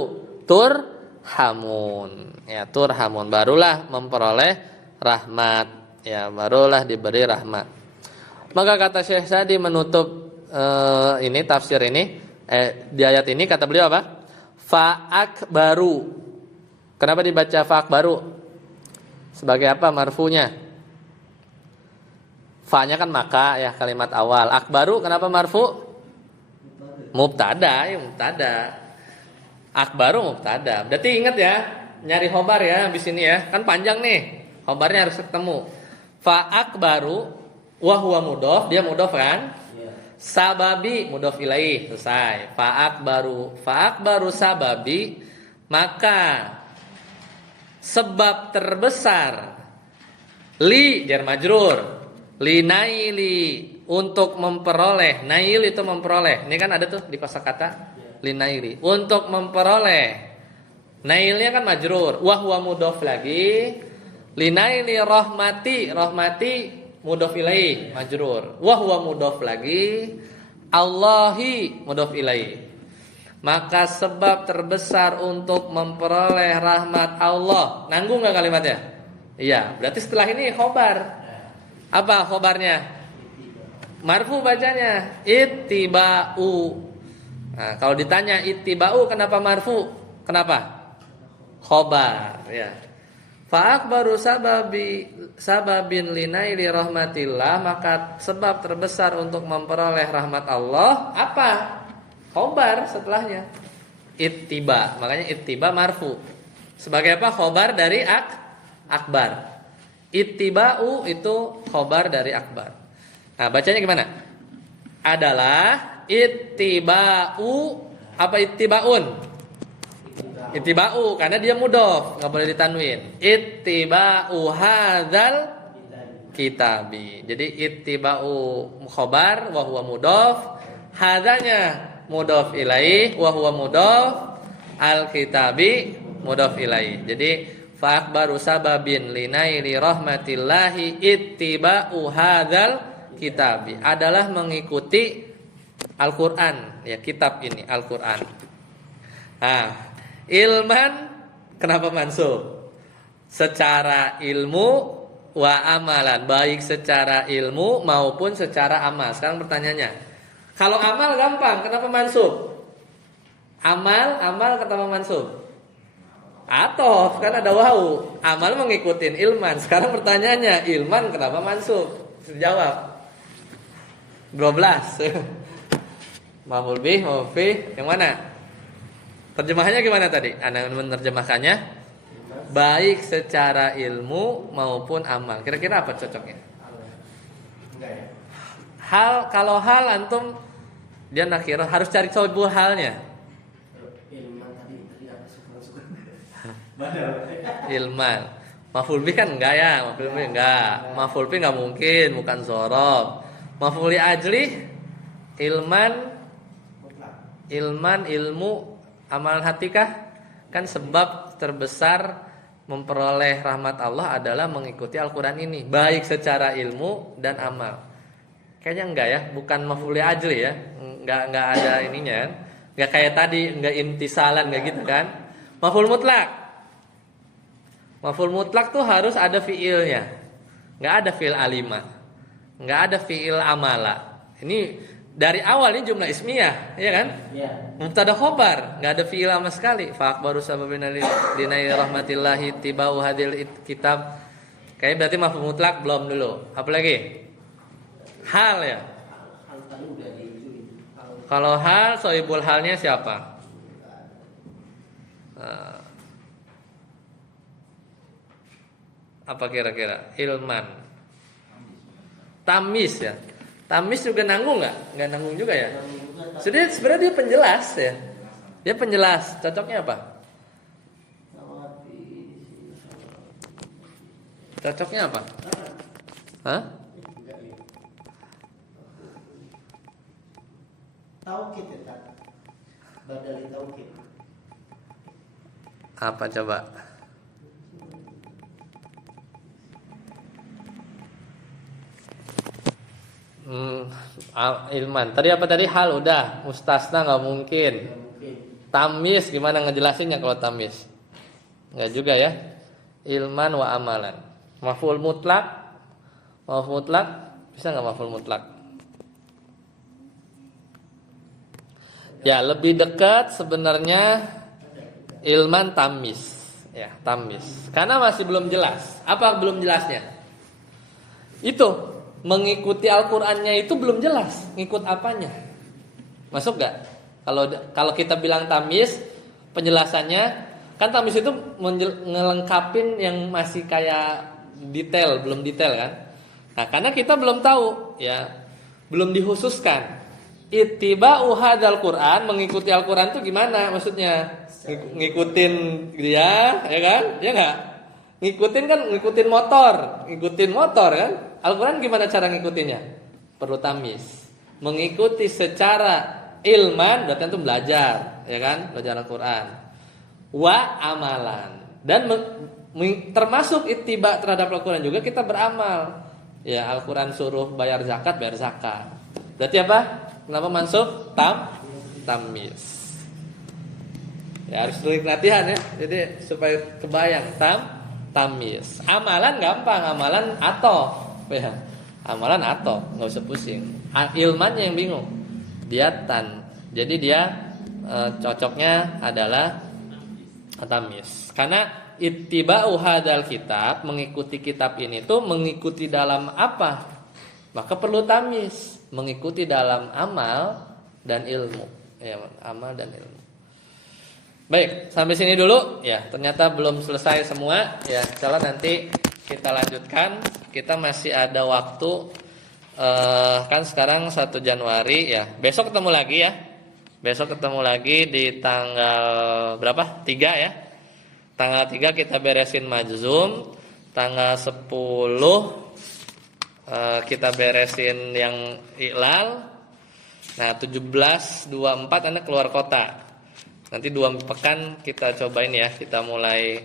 turhamun. Ya, turhamun barulah memperoleh rahmat. Ya, barulah diberi rahmat. Maka kata Syekh Sa'di menutup ini tafsir ini di ayat ini kata beliau apa? Fa'akbaru. Kenapa dibaca fa'akbaru? Sebagai apa marfunya? Fa-nya kan maka ya kalimat awal. Akbaru kenapa marfu? Mubtada ya mubtada. Akbaru mubtada. Berarti ingat ya, nyari khobar ya habis ini ya. Kan panjang nih. Khobarnya harus ketemu. Fa'akbaru wa huwa mudhof, dia mudhof kan? Sababi mudhof ilaih, selesai. Fa'akbaru sababi, maka sebab terbesar li jar majrur, li naili untuk memperoleh, nail itu memperoleh. Ini kan ada tuh di kosakata li naili untuk memperoleh. Nailnya kan majrur, wa huwa mudhof lagi. Li naili rahmati, rahmati mudhof ilaih majrur, wa huwa mudhof lagi, Allahi mudhof ilaih. Maka sebab terbesar untuk memperoleh rahmat Allah. Nanggung enggak kalimatnya? Iya, berarti setelah ini khobar. Apa khobarnya? Marfu bacanya ittiba'u. Nah, kalau ditanya ittiba'u kenapa marfu? Kenapa? Khobar, ya. Fa'akbaru sababin linaili rahmatillah, maka sebab terbesar untuk memperoleh rahmat Allah apa? Khobar setelahnya. Ittiba, makanya ittiba marfu. Sebagai apa? Khobar dari akbar. Ittiba'u itu khobar dari akbar. Nah, bacanya gimana? Adalah ittiba'u apa ittiba'un? Ittiba'u karena dia mudhof, enggak boleh ditanwin. Ittiba'u hadzal kitabi. Jadi ittiba'u khobar wa huwa mudhof, hadzanya mudhof ilaih wa huwa mudhof, al-kitabi mudhof ilaih. Jadi fa akbaru sababin linaili rahmatillahi ittiba'u hadzal kitabi adalah mengikuti Al-Qur'an, ya kitab ini Al-Qur'an. Nah, ilman kenapa mansub? Secara ilmu wa amalan, baik secara ilmu maupun secara amal. Sekarang pertanyaannya, kalau amal gampang, kenapa mansub? Amal kenapa mansub? Atof, kan ada wau. Amal mengikutin ilman. Sekarang pertanyaannya, ilman kenapa mansub? Jawab. 12. Maf'ul bih, maf'ul fi, yang mana? Terjemahannya gimana tadi? Anda menerjemahkannya baik secara ilmu maupun amal. Kira-kira apa cocoknya? Kalau hal antum dia nakirah harus cari sebuah halnya. Ilman. Maf'ul bih kan enggak ya? Maf'ul bih enggak. Maf'ul bih enggak mungkin, bukan zorob. Maf'ul li ajli ilman ilmu amalan hatikah? Kan sebab terbesar memperoleh rahmat Allah adalah mengikuti Al-Quran ini, baik secara ilmu dan amal. Kayaknya enggak ya, bukan maf'ul li ajli ya. Enggak ada ininya. Enggak kayak tadi, enggak imtisalan enggak gitu kan. Maf'ul mutlak. Maf'ul mutlak tuh harus ada fiilnya. Enggak ada fiil alima. Enggak ada fiil amala. Ini dari awal ini jumlah ismiyah, ya kan? Iya. Mubtada khobar, enggak ada fiil sama sekali. Fa akbaru sababin linai rahmatillahi tibau hadil kitab. Kayaknya berarti maf'ul mutlak belum dulu. Apa lagi? Hal ya. Kalau hal, sohibul halnya siapa? Apa kira-kira? Ilman. Tamis ya. Tamis juga nanggung nggak? Nggak nanggung juga ya. Sebenarnya dia penjelas ya. Dia penjelas. Cocoknya apa? Cocoknya apa? Hah? Taukid ya, tak? Badali taukid. Apa coba? Ilman. Tadi apa tadi? Hal udah. Mustasna nggak mungkin. Nggak mungkin. Tamis gimana ngejelasinnya kalau tamis? Nggak juga ya. Ilman wa amalan. Maf'ul mutlak. Maf'ul mutlak bisa nggak maf'ul mutlak? Ya lebih dekat sebenarnya ilman tamis. Ya tamis. Karena masih belum jelas. Apa belum jelasnya? Itu mengikuti Al-Qur'annya itu belum jelas. Ngikut apanya? Masuk gak? Kalau kita bilang tamis, penjelasannya kan tamis itu ngelengkapin yang masih kayak detail, belum detail kan? Nah, karena kita belum tahu, ya, belum dihususkan. Ittiba'u hadzal Qur'an, mengikuti Al-Qur'an itu gimana maksudnya? Ngikutin dia, ya kan? Ya enggak? Ngikutin kan ngikutin motor kan? Al-Qur'an gimana cara ngikutinnya? Perlu tamis. Mengikuti secara ilman berarti itu belajar, ya kan? Belajar Al-Qur'an. Wa amalan. Dan termasuk ittiba terhadap Al-Qur'an juga kita beramal. Ya, Al-Qur'an suruh bayar zakat, bayar zakat. Berarti apa? Kenapa mansub? Tamis. Ya harus sering latihan ya. Jadi supaya kebayang tamis. Amalan gampang, amalan atau ya. Amalan atau enggak usah pusing. Ilmannya yang bingung. Dia Jadi dia cocoknya adalah tamis. Karena ittiba'u hadzal kitab, mengikuti kitab ini tuh mengikuti dalam apa? Maka perlu tamis, mengikuti dalam amal dan ilmu. Ya, amal dan ilmu. Baik, sampai sini dulu. Ya, ternyata belum selesai semua. Ya, insyaallah nanti kita lanjutkan. Kita masih ada waktu. Kan sekarang 1 Januari ya. Besok ketemu lagi ya. Besok ketemu lagi di tanggal berapa? 3 ya. Tanggal 3 kita beresin majzum. Tanggal 10 kita beresin yang iklal. Nah 17, 24 Anda keluar kota. Nanti 2 pekan kita cobain ya. Kita mulai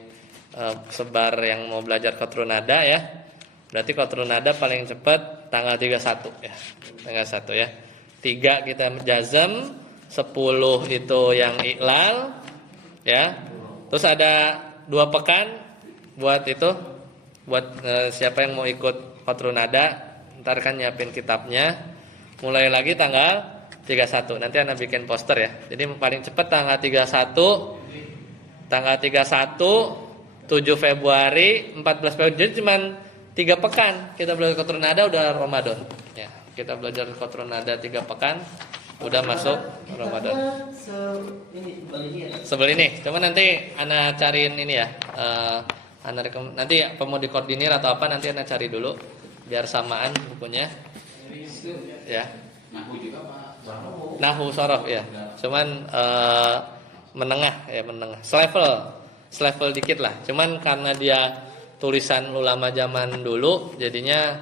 sebar yang mau belajar qatrun nada ya. Berarti qatrun nada paling cepat tanggal 31 ya. Tanggal 1 ya. 3 kita jazm, 10 itu yang iklal ya. Terus ada 2 pekan buat itu, buat siapa yang mau ikut qatrun nada, ntar kan nyiapin kitabnya. Mulai lagi tanggal 31. Nanti Anda bikin poster ya. Jadi paling cepat tanggal 31, tanggal 31, 7 Februari, 14 Februari. Jadi cuma 3 pekan kita belajar qatrun nada udah Ramadan. Ya, kita belajar qatrun nada 3 pekan udah masuk Ramadan. Sebelum ini. Cuma nanti Anda cariin ini ya. Nanti apa mau dikoordinir atau apa nanti Anda cari dulu biar samaan bukunya. Ya. Nahu juga Pak. Nahu sorof ya. Cuman menengah ya, menengah. Selevel dikit lah. Cuman karena dia tulisan ulama zaman dulu jadinya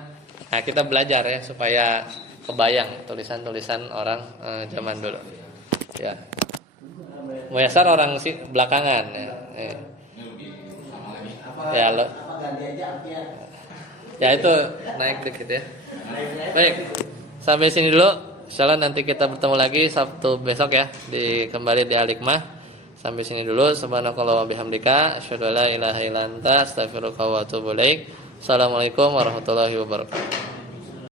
kita belajar ya supaya kebayang tulisan-tulisan orang zaman dulu. Ya. Muyasar orang sih belakangan ya. Ya lo. Ya itu naik dikit ya. Baik. Sampai sini dulu. Insyaallah nanti kita bertemu lagi Sabtu besok ya kembali di Al-Hikmah. Sampai sini dulu. Subhanakallah wa bihamdika asyhadu an la ilaha illa anta astaghfiruka wa atubu ilaik. Assalamualaikum warahmatullahi wabarakatuh.